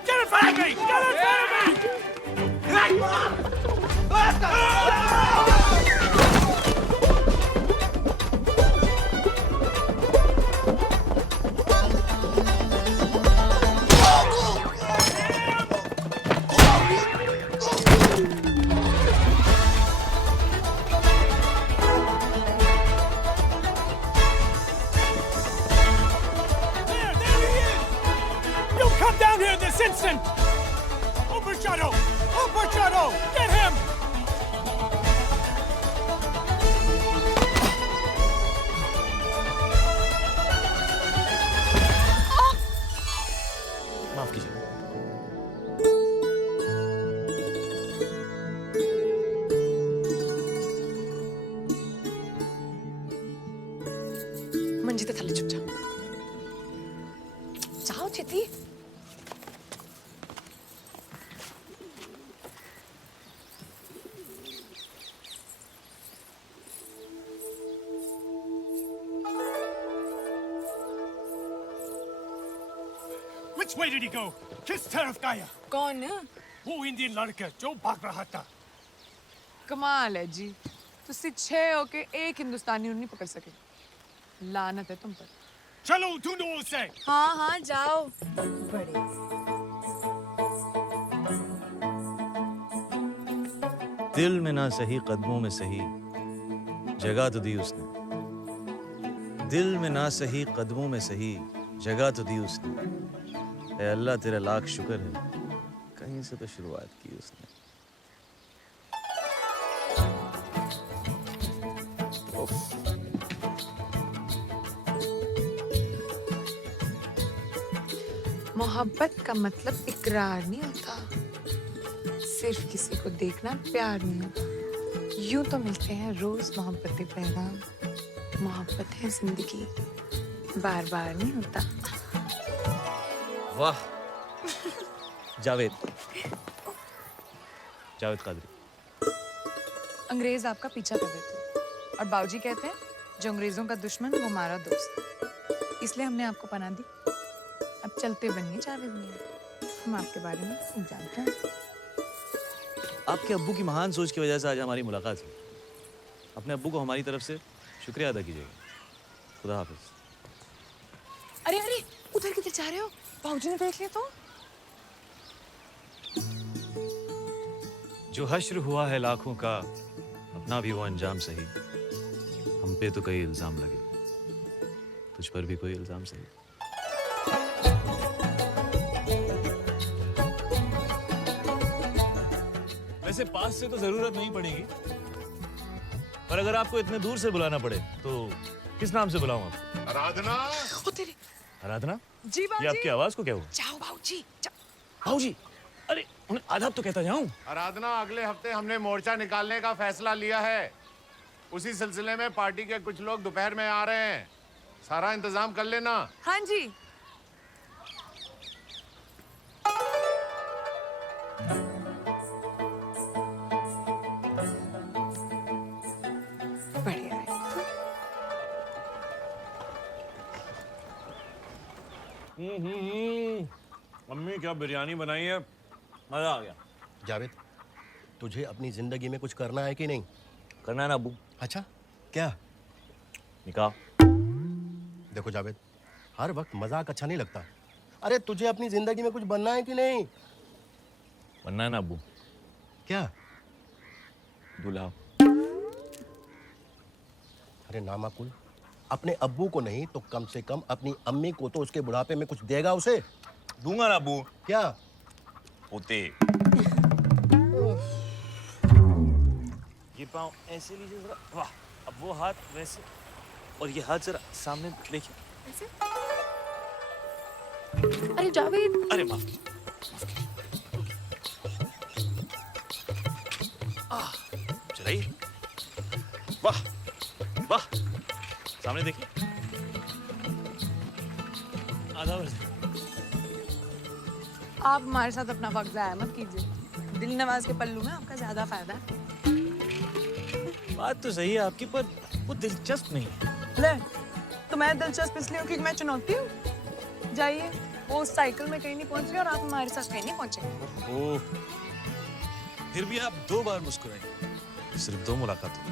Get in front of me! Get in front You come down here this instant! Uppershuttle! Uppershuttle! Get him! माफ कीजिए। मंजिता थले चुप जाओ। जाओ चिति। Which way did he go? किस तरफ गया? कौन? वो इंडियन लड़का जो भाग रहा था। कमाल है जी, तुसी 6 होके एक हिंदुस्तानी नहीं पकड़ सके। लानत है तुम पर। चलो ढूंढो उसे। हाँ जाओ। बड़े दिल में ना सही कदमों में सही जगह तो दी उसने। दिल में ना सही कदमों में सही जगह तो दी उसने। ऐ अल्लाह तेरा लाख शुक्र है, कहीं से तो शुरुआत की उसने। मोहब्बत का मतलब इकरार नहीं होता, सिर्फ किसी को देखना प्यार नहीं होता। यूं तो मिलते हैं रोज मोहब्बतें पैगाम, मोहब्बत है जिंदगी, बार बार नहीं होता। वाह जावेद, जावेद कादरी। अंग्रेज आपका पीछा कर रहे थे और बाबूजी कहते हैं जो अंग्रेजों का दुश्मन वो हमारा दोस्त, इसलिए हमने आपको पनाह दी। अब चलते बनिए जावेद मियां, हम आपके बारे में सब जानते हैं। आपके अब्बू की महान सोच की वजह से आज हमारी मुलाकात हुई। अपने अब्बू को हमारी तरफ से शुक्रिया अदा कीजिएगा। खुदा हाफिज। अरे अरे उधर किधर जा रहे हो? बाबूजी ने देख लिया तो। जो हश्र हुआ है लाखों का, अपना भी वो अंजाम सही। हम पे तो कई इल्जाम लगे, तुझ पर भी कोई इल्जाम सही। वैसे पास से तो जरूरत नहीं पड़ेगी, पर अगर आपको इतने दूर से बुलाना पड़े तो किस नाम से बुलाऊं आपको? आराधना। ओ तेरे। आराधना? जी बाबूजी। ये आपकी आवाज को क्या हुआ? जाओ बाबूजी। बाबूजी, अरे उन्हें आदाब तो कहता जाऊं। आराधना, अगले हफ्ते हमने मोर्चा निकालने का फैसला लिया है। उसी सिलसिले में पार्टी के कुछ लोग दोपहर में आ रहे हैं। सारा इंतजाम कर लेना। हाँ जी। बढ़िया है। मम्मी क्या बिरयानी बनाई है, मजा आ गया। जावेद, तुझे अपनी जिंदगी में कुछ करना है कि नहीं? करना है ना अब्बू। अच्छा, क्या? निकाह। देखो जावेद, हर वक्त मजाक अच्छा नहीं लगता। अरे तुझे अपनी जिंदगी में कुछ बनना है कि नहीं? बनना है ना अब्बू। क्या? दूल्हा। अरे नामाकुल, अपने अब्बू को नहीं तो कम से कम अपनी अम्मी को तो उसके बुढ़ापे में कुछ देगा उसे। दूंगा ना अब्बू। क्या? पोते। ये पाँव ऐसे लीजिए जरा। वाह, अब वो हाथ वैसे और ये हाथ जरा सामने देखिए। ऐसे? अरे जावेद। अरे माफ चलाइए। वाह वाह, सामने देखिए। आधा वर्ष। आप हमारे साथ अपना वक्त ज़ाया मत कीजिए। दिल नवाज के पल्लू में आपका ज्यादा फायदा है। बात तो सही है आपकी, पर वो दिलचस्प नहीं है। ले, तो मैं दिलचस्प इसलिए हूँ क्योंकि मैं चुनौती हूँ। जाइए, वो उस साइकिल में कहीं नहीं पहुंच रही और आप हमारे साथ कहीं नहीं पहुंचे। ओह, फिर भी आप 2 बार मुस्कुराए, सिर्फ 2 मुलाकात हुई।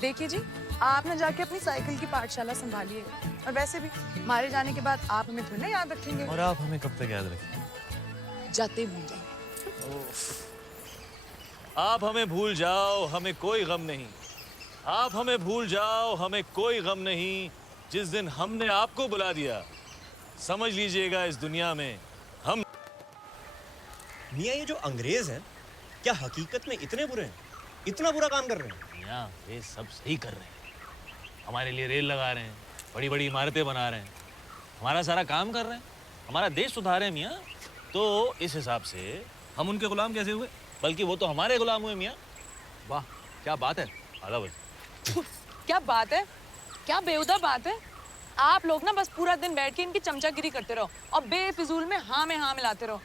देखिए जी, आपने जाके अपनी साइकिल की पाठशाला संभालिए। और वैसे भी हमारे जाने के बाद आप हमें थोड़ी ना याद रखेंगे। और आप हमें कब तक याद रखेंगे? जाते ही भूल जाओ। आप हमें भूल जाओ, हमें कोई गम नहीं। आप हमें भूल जाओ, हमें कोई गम नहीं। जिस दिन हमने आपको बुला दिया, समझ लीजिएगा इस दुनिया में हम। मियाँ, ये जो अंग्रेज हैं, क्या हकीकत में इतने बुरे हैं? इतना बुरा काम कर रहे हैं? मियाँ, वे सब सही कर रहे हैं। हमारे लिए रेल लगा रहे हैं, बड़ी बड़ी इमारतें बना रहे हैं, हमारा सारा काम कर रहे हैं, हमारा देश सुधार रहे हैं मियाँ। तो इस हिसाब से हम उनके गुलाम कैसे हुए? बल्कि वो तो हमारे गुलाम हुए मियाँ। वाह, क्या बात है। आधा बज। क्या बात है? क्या बेहुदा बात है? आप लोग ना बस पूरा दिन बैठ के इनकी चमचागिरी करते रहो और बेफिजूल में हाँ मिलाते रहो।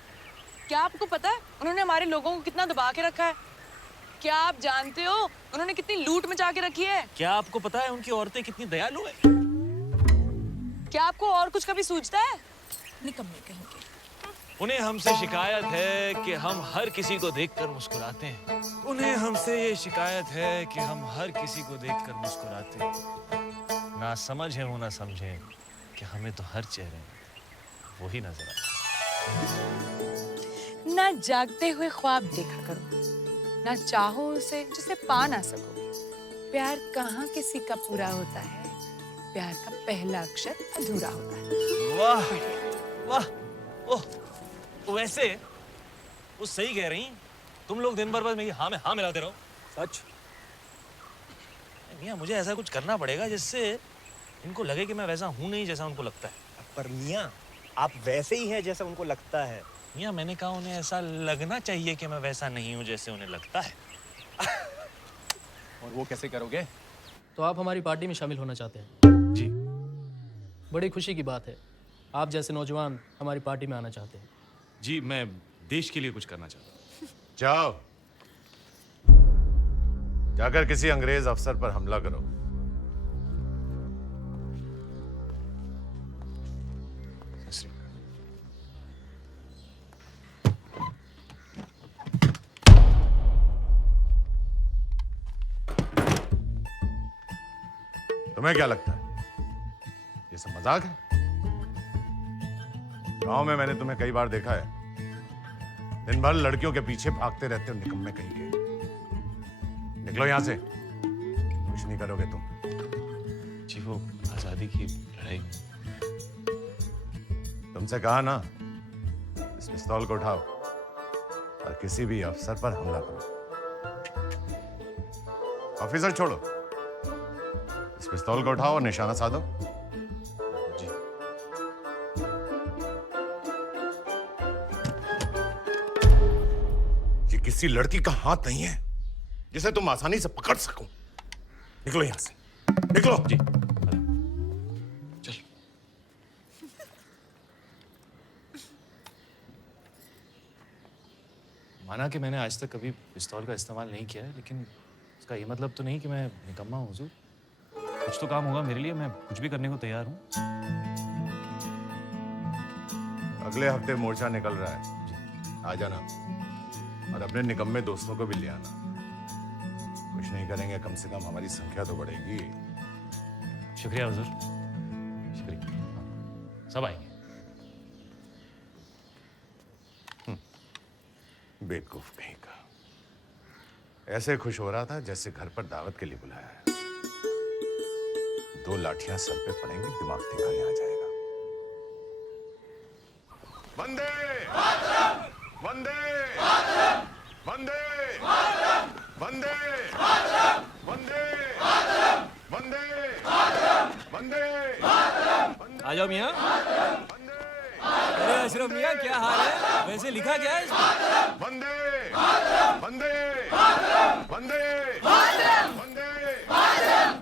क्या आपको पता है उन्होंने हमारे लोगों को कितना दबा के रखा है? क्या आप जानते हो उन्होंने कितनी लूट मचा के रखी है? क्या आपको पता है उनकी औरतें कितनी दयालु हैं? क्या आपको और कुछ कभी सूझता है? निकम्मे कहीं के। उन्हें हमसे शिकायत है कि हम हर किसी को देखकर मुस्कुराते हैं। उन्हें हमसे ये शिकायत है कि हम हर किसी को देखकर मुस्कुराते हैं। ना समझ है वो ना समझे कि हमें तो हर चेहरे में वही नजर आता है। ना जागते हुए ख्वाब देखा करो, ना चाहो उसे जिसे पा ना सको। प्यार कहाँ किसी का पूरा होता है, प्यार का पहला अक्षर अधूरा होता है। वाह वाह, ओह, वैसे वो सही कह रही। तुम लोग दिन भर बस मेरी हाँ में हाँ मिलाते रहो। सच? मियाँ, मुझे ऐसा कुछ करना पड़ेगा जिससे इनको लगे कि मैं वैसा हूँ नहीं जैसा उनको लगता है। पर मियाँ, आप वैसे ही हैं जैसा उनको लगता है। मियाँ, मैंने कहा उन्हें ऐसा लगना चाहिए कि मैं वैसा नहीं हूँ जैसे उन्हें लगता है। और वो कैसे करोगे? तो आप हमारी पार्टी में शामिल होना चाहते हैं? जी। बड़ी खुशी की बात है, आप जैसे नौजवान हमारी पार्टी में आना चाहते हैं। जी, मैं देश के लिए कुछ करना चाहता हूँ। जाओ, जाकर किसी अंग्रेज अफसर पर हमला करो। तुम्हें क्या लगता है ये सब मजाक है? गांव में मैंने तुम्हें कई बार देखा है, दिन भर लड़कियों के पीछे भागते रहते हो, निकम्मे कहीं के। निकलो यहां से, कुछ नहीं करोगे तुम। जी, वो आजादी की लड़ाई। तुमसे कहा ना, इस पिस्तौल को उठाओ और किसी भी अफसर पर हमला करो। ऑफिसर छोड़ो, इस पिस्तौल को उठाओ और निशाना साधो। जी। ये किसी लड़की का हाथ नहीं है जिसे तुम आसानी से पकड़ सको। निकलो यहां से, निकलो। जी। चल। माना कि मैंने आज तक कभी पिस्तौल का इस्तेमाल नहीं किया है, लेकिन इसका ये मतलब तो नहीं कि मैं निकम्मा हूँ हुजूर। कुछ तो काम होगा मेरे लिए, मैं कुछ भी करने को तैयार हूँ। अगले हफ्ते मोर्चा निकल रहा है, आ जाना। और अपने निकम्मे दोस्तों को भी ले आना। कुछ नहीं करेंगे, कम से कम हमारी संख्या तो बढ़ेगी। शुक्रिया हुजूर, शुक्रिया। सब आएंगे। बेवकूफ कहीं का। ऐसे खुश हो रहा था जैसे घर पर दावत के लिए बुलाया है। 2 लाठियां सर पे पड़ेंगी, दिमाग ठिकाने आ जाएगा। वंदे वंदे वंदे वंदे वंदे वंदे वंदे। आ जाओ मियाँ। अरे अशरफ मियाँ, क्या हाल है? वैसे लिखा क्या है इसमें? वंदे वंदे वंदे वंदे।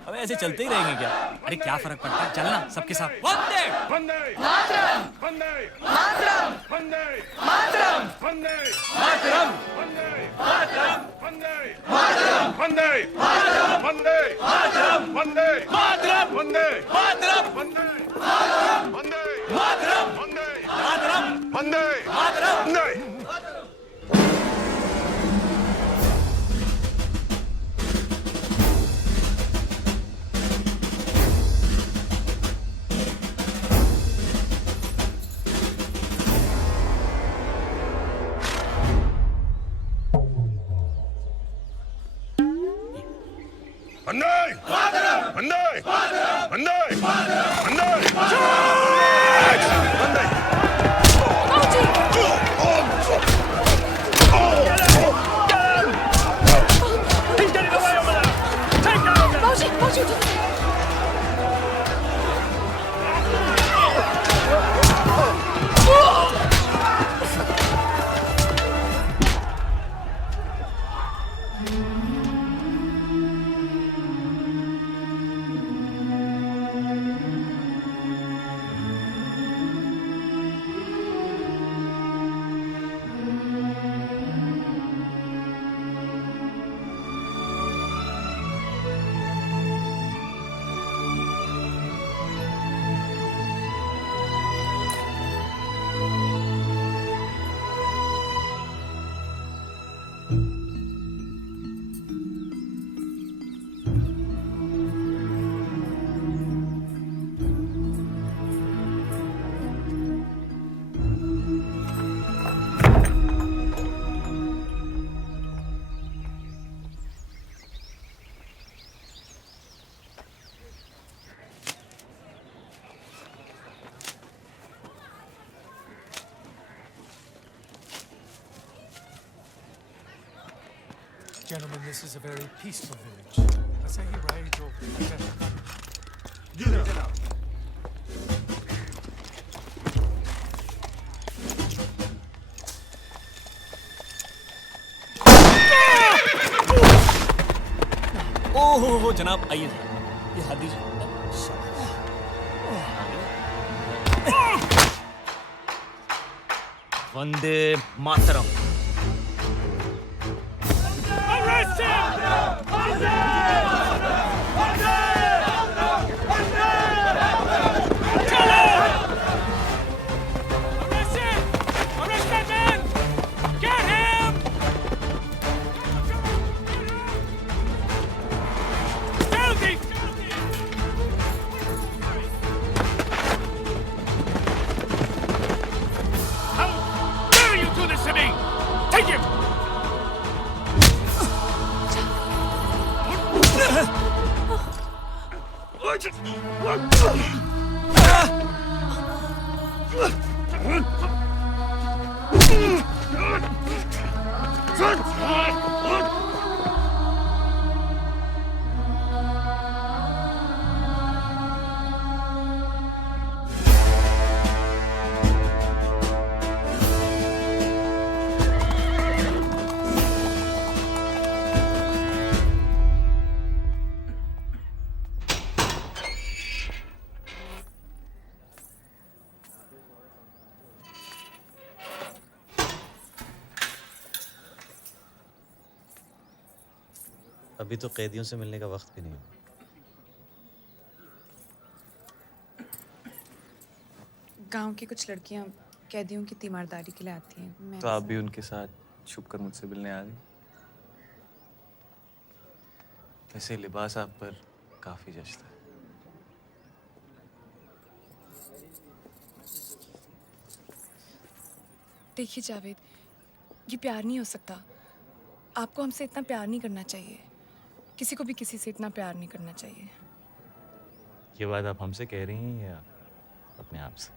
अब ऐसे चलते ही रहेंगे क्या? अरे क्या फर्क पड़ता है, चलना सबके साथ। वंदे वंदे मातरम वंदे मातरम वंदे मातरम वंदे मातरम वंदे मातरम वंदे मातरम वंदे मातरम वंदे मातरम वंदे मातरम वंदे मातरम वंदे वंदे मातरम वंदे मातरम वंदे मातरम। वंदे। वंदे वंदे वंदे वंदे वंदे। Gentlemen, this is a very peaceful village. Let's say you right over. Get out. ओहो जनाब, आइए ये हाथ दीजिए। वंदे मातरम। अभी तो कैदियों से मिलने का वक्त भी नहीं है। गांव की कुछ लड़कियां कैदियों की तीमारदारी के लिए आती हैं। तो आप भी उनके साथ छुपकर मुझसे मिलने आ गई। ऐसे लिबास आप पर काफी जचता है। देखिए जावेद, ये प्यार नहीं हो सकता। आपको हमसे इतना प्यार नहीं करना चाहिए। किसी को भी किसी से इतना प्यार नहीं करना चाहिए। ये बात आप हमसे कह रही हैं या अपने आप से?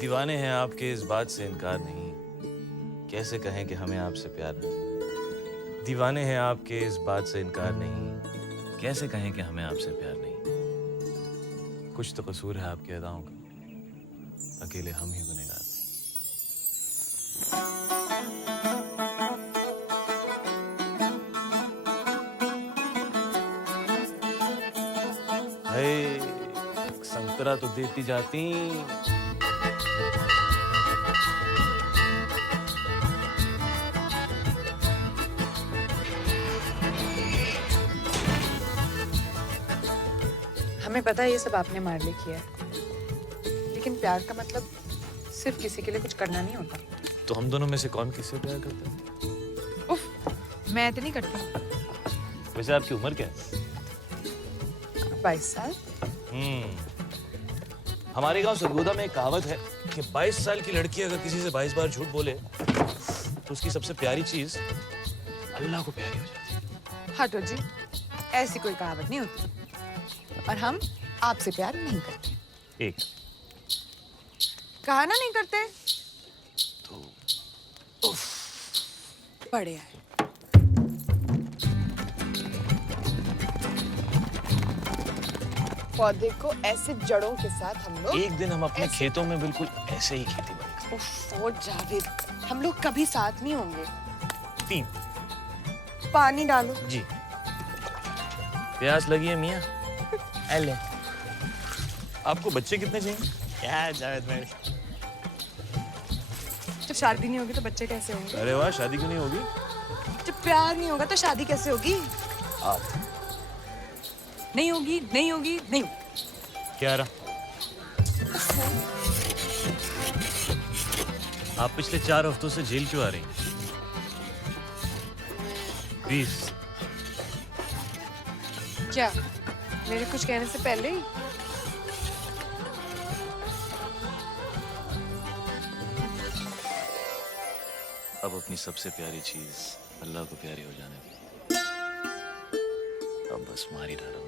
दीवाने हैं आपके, इस बात से इनकार नहीं। कैसे कहें कि हमें आपसे प्यार नहीं। दीवाने हैं आपके, इस बात से इनकार नहीं। कैसे कहें कि हमें आपसे प्यार नहीं। कुछ तो कसूर है आपकी अदाओं का, अकेले हम ही गुनहगार। संतरा तो देती जाती। हमें पता है ये सब आपने हमारे लिए किया है, लेकिन प्यार का मतलब सिर्फ किसी के लिए कुछ करना नहीं होता। तो हम दोनों में से कौन किससे प्यार करता है? उफ, मैं तो नहीं करती। वैसे आपकी उम्र क्या है? 22 साल। हमारे गांव सरगोदा में एक कहावत है कि 22 साल की लड़की अगर किसी से 22 बार झूठ बोले तो उसकी सबसे प्यारी चीज अल्लाह को प्यारी हो जाती है। हटो जी, ऐसी कोई कहावत नहीं होती। और हम आपसे प्यार नहीं करते। एक कहा ना नहीं करते तो बढ़िया है। पौधे को ऐसे जड़ों के साथ हम लोग एक दिन हम अपने खेतों में बिल्कुल ऐसे ही खेती बाड़ी। ओह जावेद, हम लोग कभी साथ नहीं होंगे। 3 पानी डालो जी। प्यास लगी है मियाँ? ले। आपको बच्चे कितने चाहिए? क्या जावेद भाई, जब शादी नहीं होगी तो बच्चे कैसे होंगे? अरे वाह, शादी क्यों नहीं होगी? जब प्यार नहीं होगा तो शादी कैसे होगी? आप नहीं होगी, नहीं होगी, नहीं। क्या रहा? आप पिछले 4 हफ्तों से जेल क्यों आ रही हैं? 20। क्या मेरे कुछ कहने से पहले ही? अब अपनी सबसे प्यारी चीज अल्लाह को प्यारी हो जाने दी। अब बस मार ही डालो।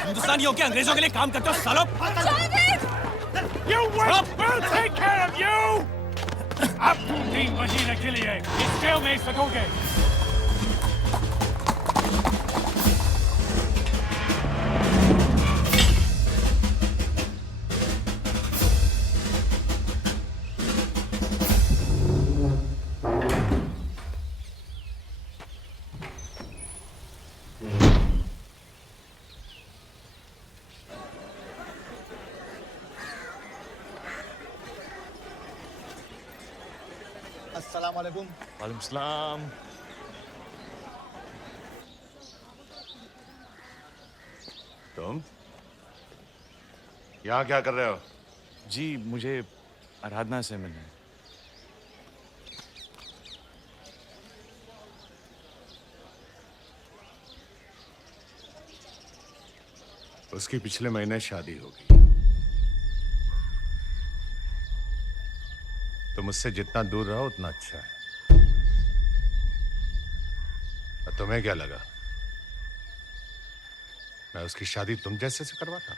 हिंदुस्तानी हो के अंग्रेजों के लिए काम करते हो सालों? You wait! We'll take care of you! अब तुम 3 महीने के लिए इस जेल में सकोगे। अस्सलाम वालेकुम। वालेकुम सलाम। तुम यहाँ क्या कर रहे हो? जी मुझे आराधना से मिलना है। उसकी पिछले महीने शादी होगी। तो मुझसे जितना दूर रहो उतना अच्छा है। और तुम्हें क्या लगा मैं उसकी शादी तुम जैसे से करवाता?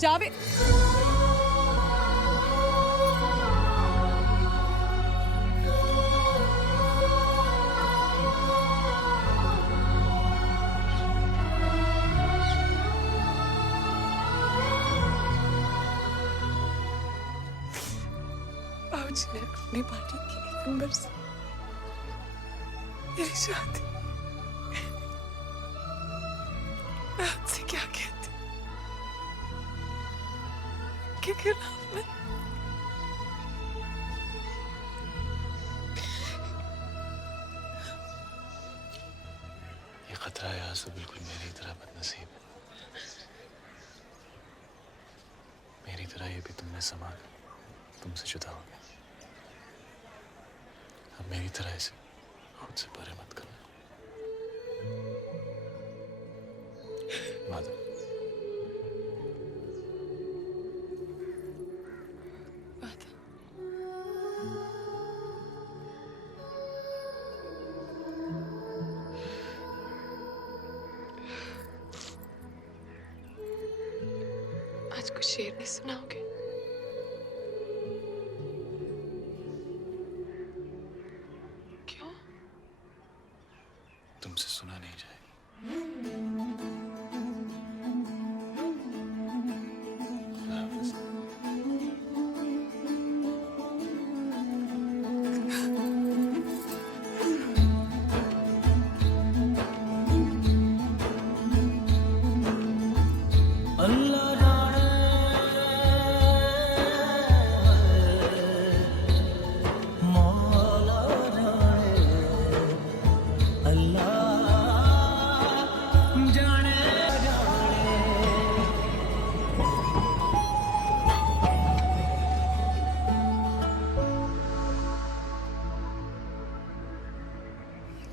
जावेद बाबूजी ने अपनी पार्टी की 1 नंबर से मेरी शादी मैं आपसे क्या कहती के खिलाफ में ये खतरा है आंसू बिल्कुल मेरी तरह बदनसीब है। मेरी तरह ये भी तुमने संभाला, तुमसे जुदा हो गया। अब मेरी तरह इसे खुद से परे मत करना। माधव, आज कुछ शेर नहीं सुनाओगे? क्यों? तुमसे सुना नहीं जाएगा।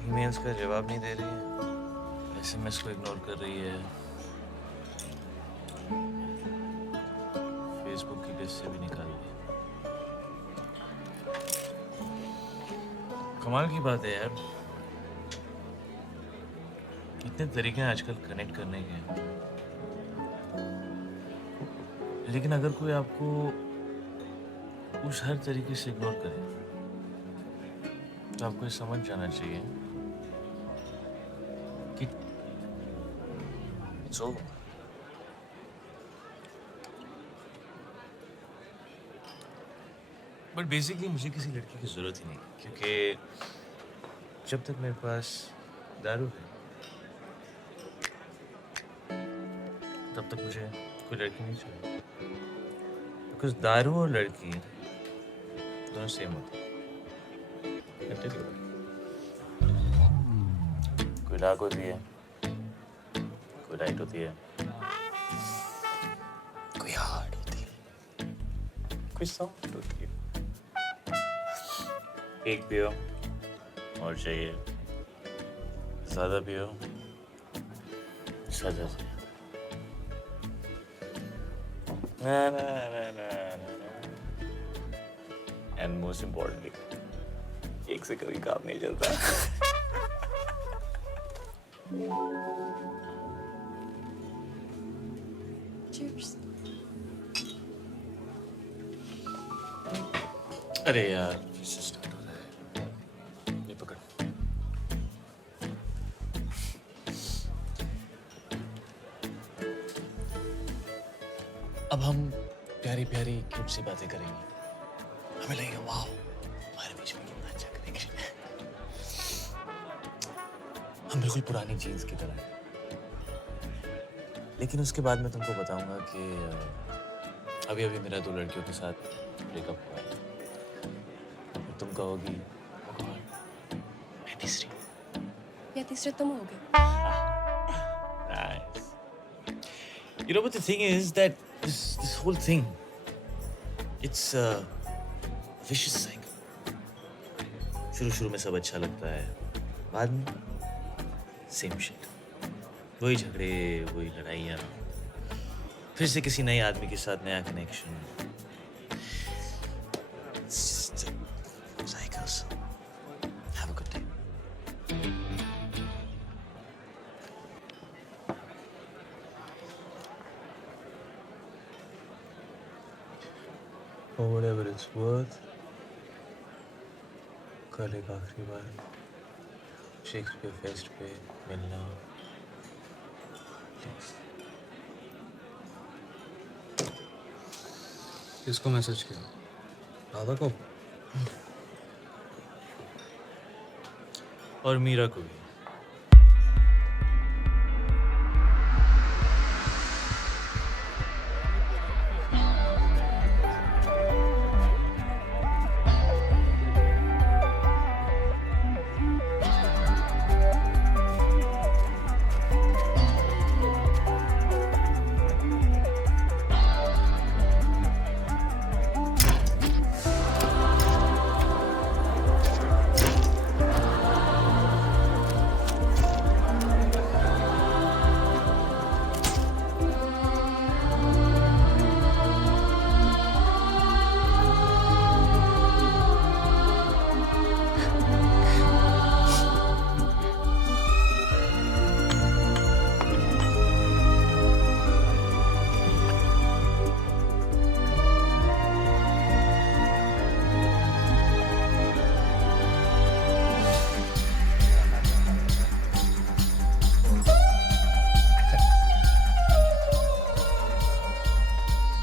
ईमेल्स का जवाब नहीं दे रही है, एसएमएस को इग्नोर कर रही है, फेसबुक की लिस्ट से भी निकाल दी। कमाल की बात है यार, इतने तरीके हैं आजकल कनेक्ट करने के, लेकिन अगर कोई आपको उस हर तरीके से इग्नोर करे तो आपको ये समझ जाना चाहिए कि it's over. बट बेसिकली मुझे किसी लड़की की जरूरत ही नहीं, क्योंकि जब तक मेरे पास दारू है तब तक मुझे कोई लड़की नहीं चाहिए, बिकॉज दारू और लड़की दोनों सेम होती है। कोई डार्क होती है, कोई लाइट होती है, कोई हार्ड होती है, कोई सॉफ्ट होती है। एक पियो और चाहिए, ज्यादा पियो सजा चाहिए। ना ना ना ना ना, एंड मोस्ट इम्पोर्टेंटली एक से कभी काम नहीं चलता। Cheers. अरे यार फिर से स्टार्ट हो रहा है, ये पकड़। अब हम प्यारी प्यारी क्यूट सी बातें करेंगे, हमें लगेगा वाह हमारे बीच में कितना अच्छा कनेक्शन है। हम बिल्कुल पुरानी जीन्स की तरह हैं। लेकिन उसके बाद मैं तुमको बताऊंगा कि अभी अभी मेरा 2 लड़कियों के साथ ब्रेकअप हुआ है। तुम कहोगी मैं तीसरी, या तीसरे तुम हो गए। Nice. You know what the thing is that this whole thing, it's a vicious cycle. शुरू में सब अच्छा लगता है, बाद में सेम शिट, वही झगड़े, वही लड़ाइयाँ, फिर से किसी नए आदमी के साथ नया connection. Cycles. Have a good day. For whatever it's worth, कल एक आखिरी बार शेक्सपियर फेस्ट पे मिलना प्लीज। किसको मैसेज किया? राधा को? और मीरा को भी।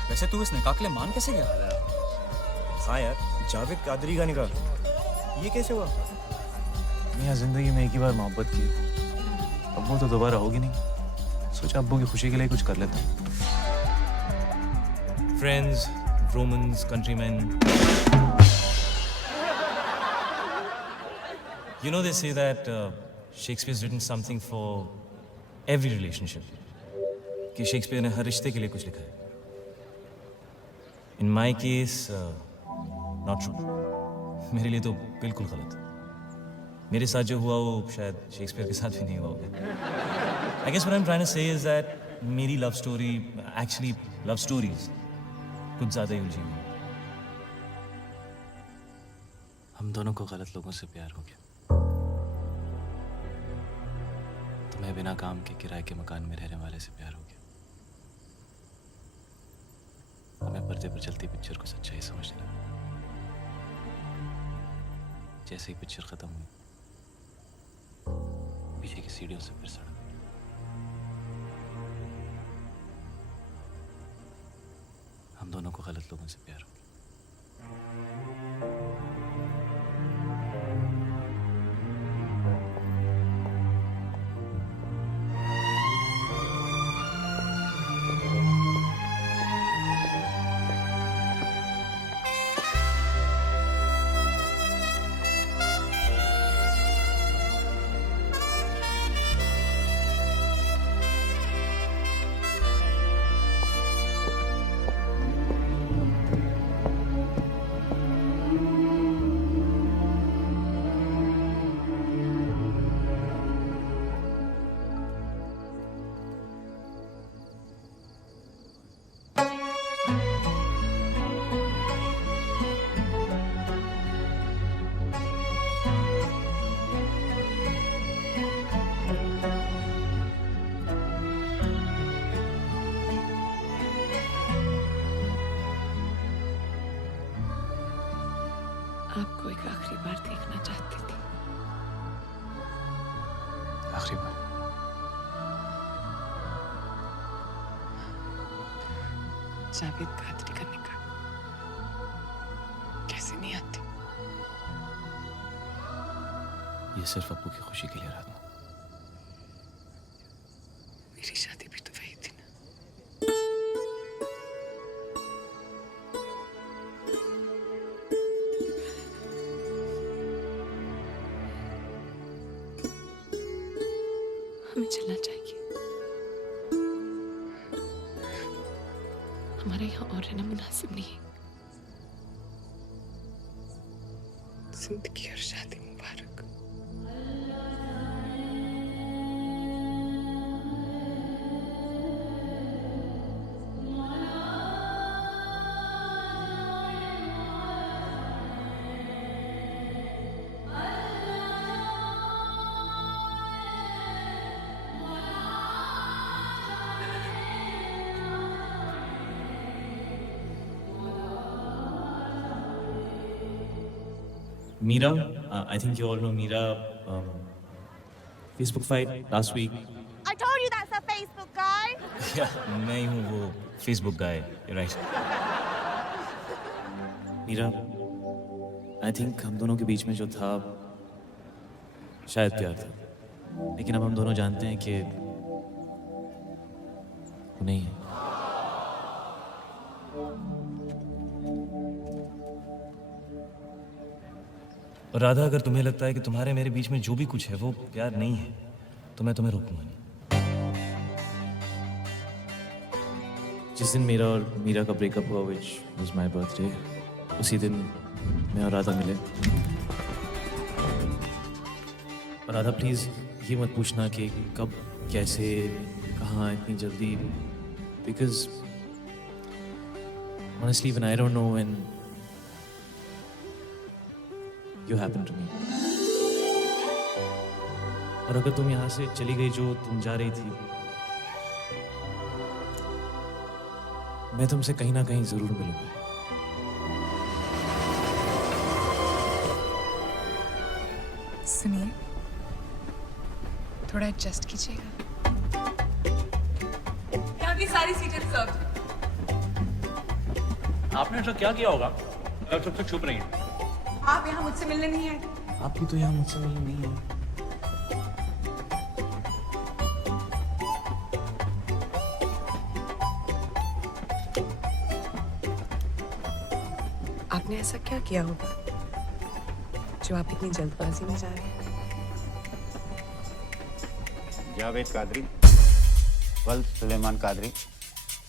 वैसे तू इस निकाह के लिए मान कैसे गया? हाँ यार, जावेद कादरी का निकाह, ये कैसे हुआ? मियाँ जिंदगी में एक ही बार मोहब्बत की, अब वो तो दोबारा होगी नहीं। सोचा अब्बू की खुशी के लिए कुछ कर लेता हूँ। Friends, Romans, countrymen. You know, they say that Shakespeare's written something for every relationship. कि शेक्सपियर ने हर रिश्ते के लिए कुछ लिखा है। In my case, not true. मेरे लिए तो बिल्कुल गलत। मेरे साथ जो हुआ वो शायद शेक्सपियर के साथ भी नहीं हुआ होगा। I guess what I'm trying to say is that मेरी love story, actually love stories, कुछ ज़्यादा ही उलझी हुई है। हम दोनों को गलत लोगों से प्यार हो गया। तुम्हें बिना काम के किराए के मकान में रहने वाले से प्यार हो गया। हमें पर्दे पर चलती पिक्चर को सच्चाई समझने लगा। जैसे ही पिक्चर खत्म हुई, पीछे की सीढ़ियों से फिर सड़क। हम दोनों को गलत लोगों से प्यार हो गया। आपको एक आखिरी बार देखना चाहती थी। आखिरी बार? जावेद कादरी का निकाह कैसे नहीं आती? ये सिर्फ अब्बू की खुशी के लिए रात में। मेरी शादी भी तो वही थी ना। हमें चलना चाहिए। हमारे यहाँ और रहना मुनासिब नहीं है। जिंदगी और शादी मुबारक। Mira, I think you all know Mira. Facebook fight last week. I told you that's a Facebook guy. Yeah, मैं ही हूँ वो Facebook guy. You're right. Mira, I think हम दोनों के बीच में जो था शायद प्यार था, लेकिन अब हम दोनों जानते हैं कि वो नहीं है। और राधा, अगर तुम्हें लगता है कि तुम्हारे मेरे बीच में जो भी कुछ है वो प्यार नहीं है, तो मैं तुम्हें रोकूंगा नहीं। जिस दिन मेरा और मीरा का ब्रेकअप हुआ, which was my birthday, उसी दिन मैं और राधा मिले। और राधा, प्लीज ये मत पूछना कि कब, कैसे, कहाँ, इतनी जल्दी, because honestly when I don't know when you happen to me. और अगर तुम यहाँ से चली गई जो तुम जा रही थी, मैं तुमसे कहीं ना कहीं जरूर मिलूंगा। सुनिए, थोड़ा एडजस्ट कीजिएगा। यहाँ की सारी सीटें रिजर्व। आपने ऐसा क्या किया होगा कल सबसे चुप रही हैं? आप यहाँ मुझसे मिलने नहीं आए। आप भी तो यहाँ मुझसे मिलने नहीं आए। आपने ऐसा क्या किया होगा जो आप इतनी जल्दबाजी में जा रहे हैं? जावेद कादरी, वल्द सुलेमान कादरी,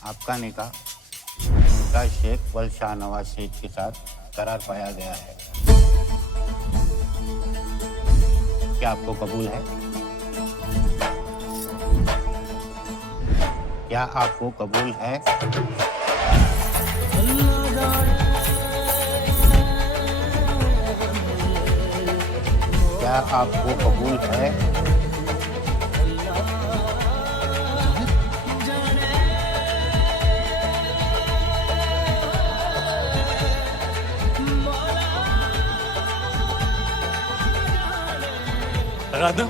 आपका निकाह शेख वल्द शाहनवाज शेख के साथ करार पाया गया है। क्या आपको कबूल है? क्या आपको कबूल है? क्या आपको कबूल है? राधा,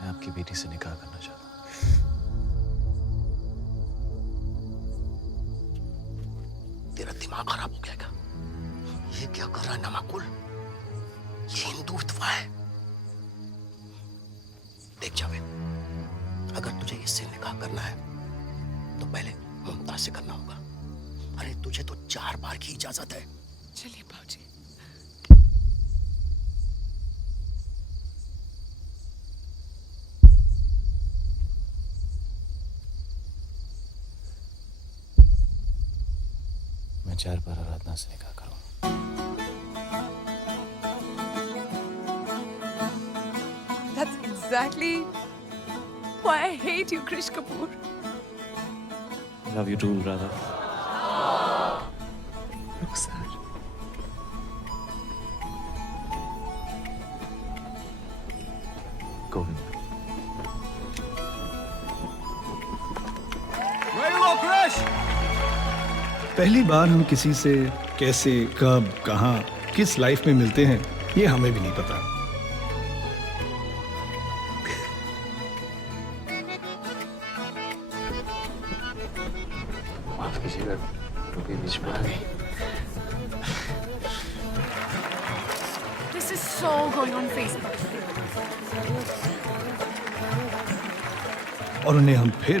मैं आपकी बेटी से निकाह करना चाहता हूँ। तेरा दिमाग खराब हो गया क्या? ये क्या कर रहा है नमाकुल? ये हिंदुत्व है। देख जावेद, अगर तुझे इससे निकाह करना है तो पहले मुमताज से करना होगा। अरे तुझे तो 4 बार की इजाजत है। चलिए बाबूजी। मैं 4 बार आराधना से निकाह करूँ। That's exactly why I hate you, Krish Kapoor. Love you too, Radha. Rukhsar, Govind. Ready to go, Krish? पहली बार हम किसी से कैसे, कब, कहाँ, किस लाइफ में मिलते हैं, ये हमें भी नहीं पता। माफ कीजिएगा, टोपी बीच में आ गई। This is so going on Facebook. और उन्हें हम फिर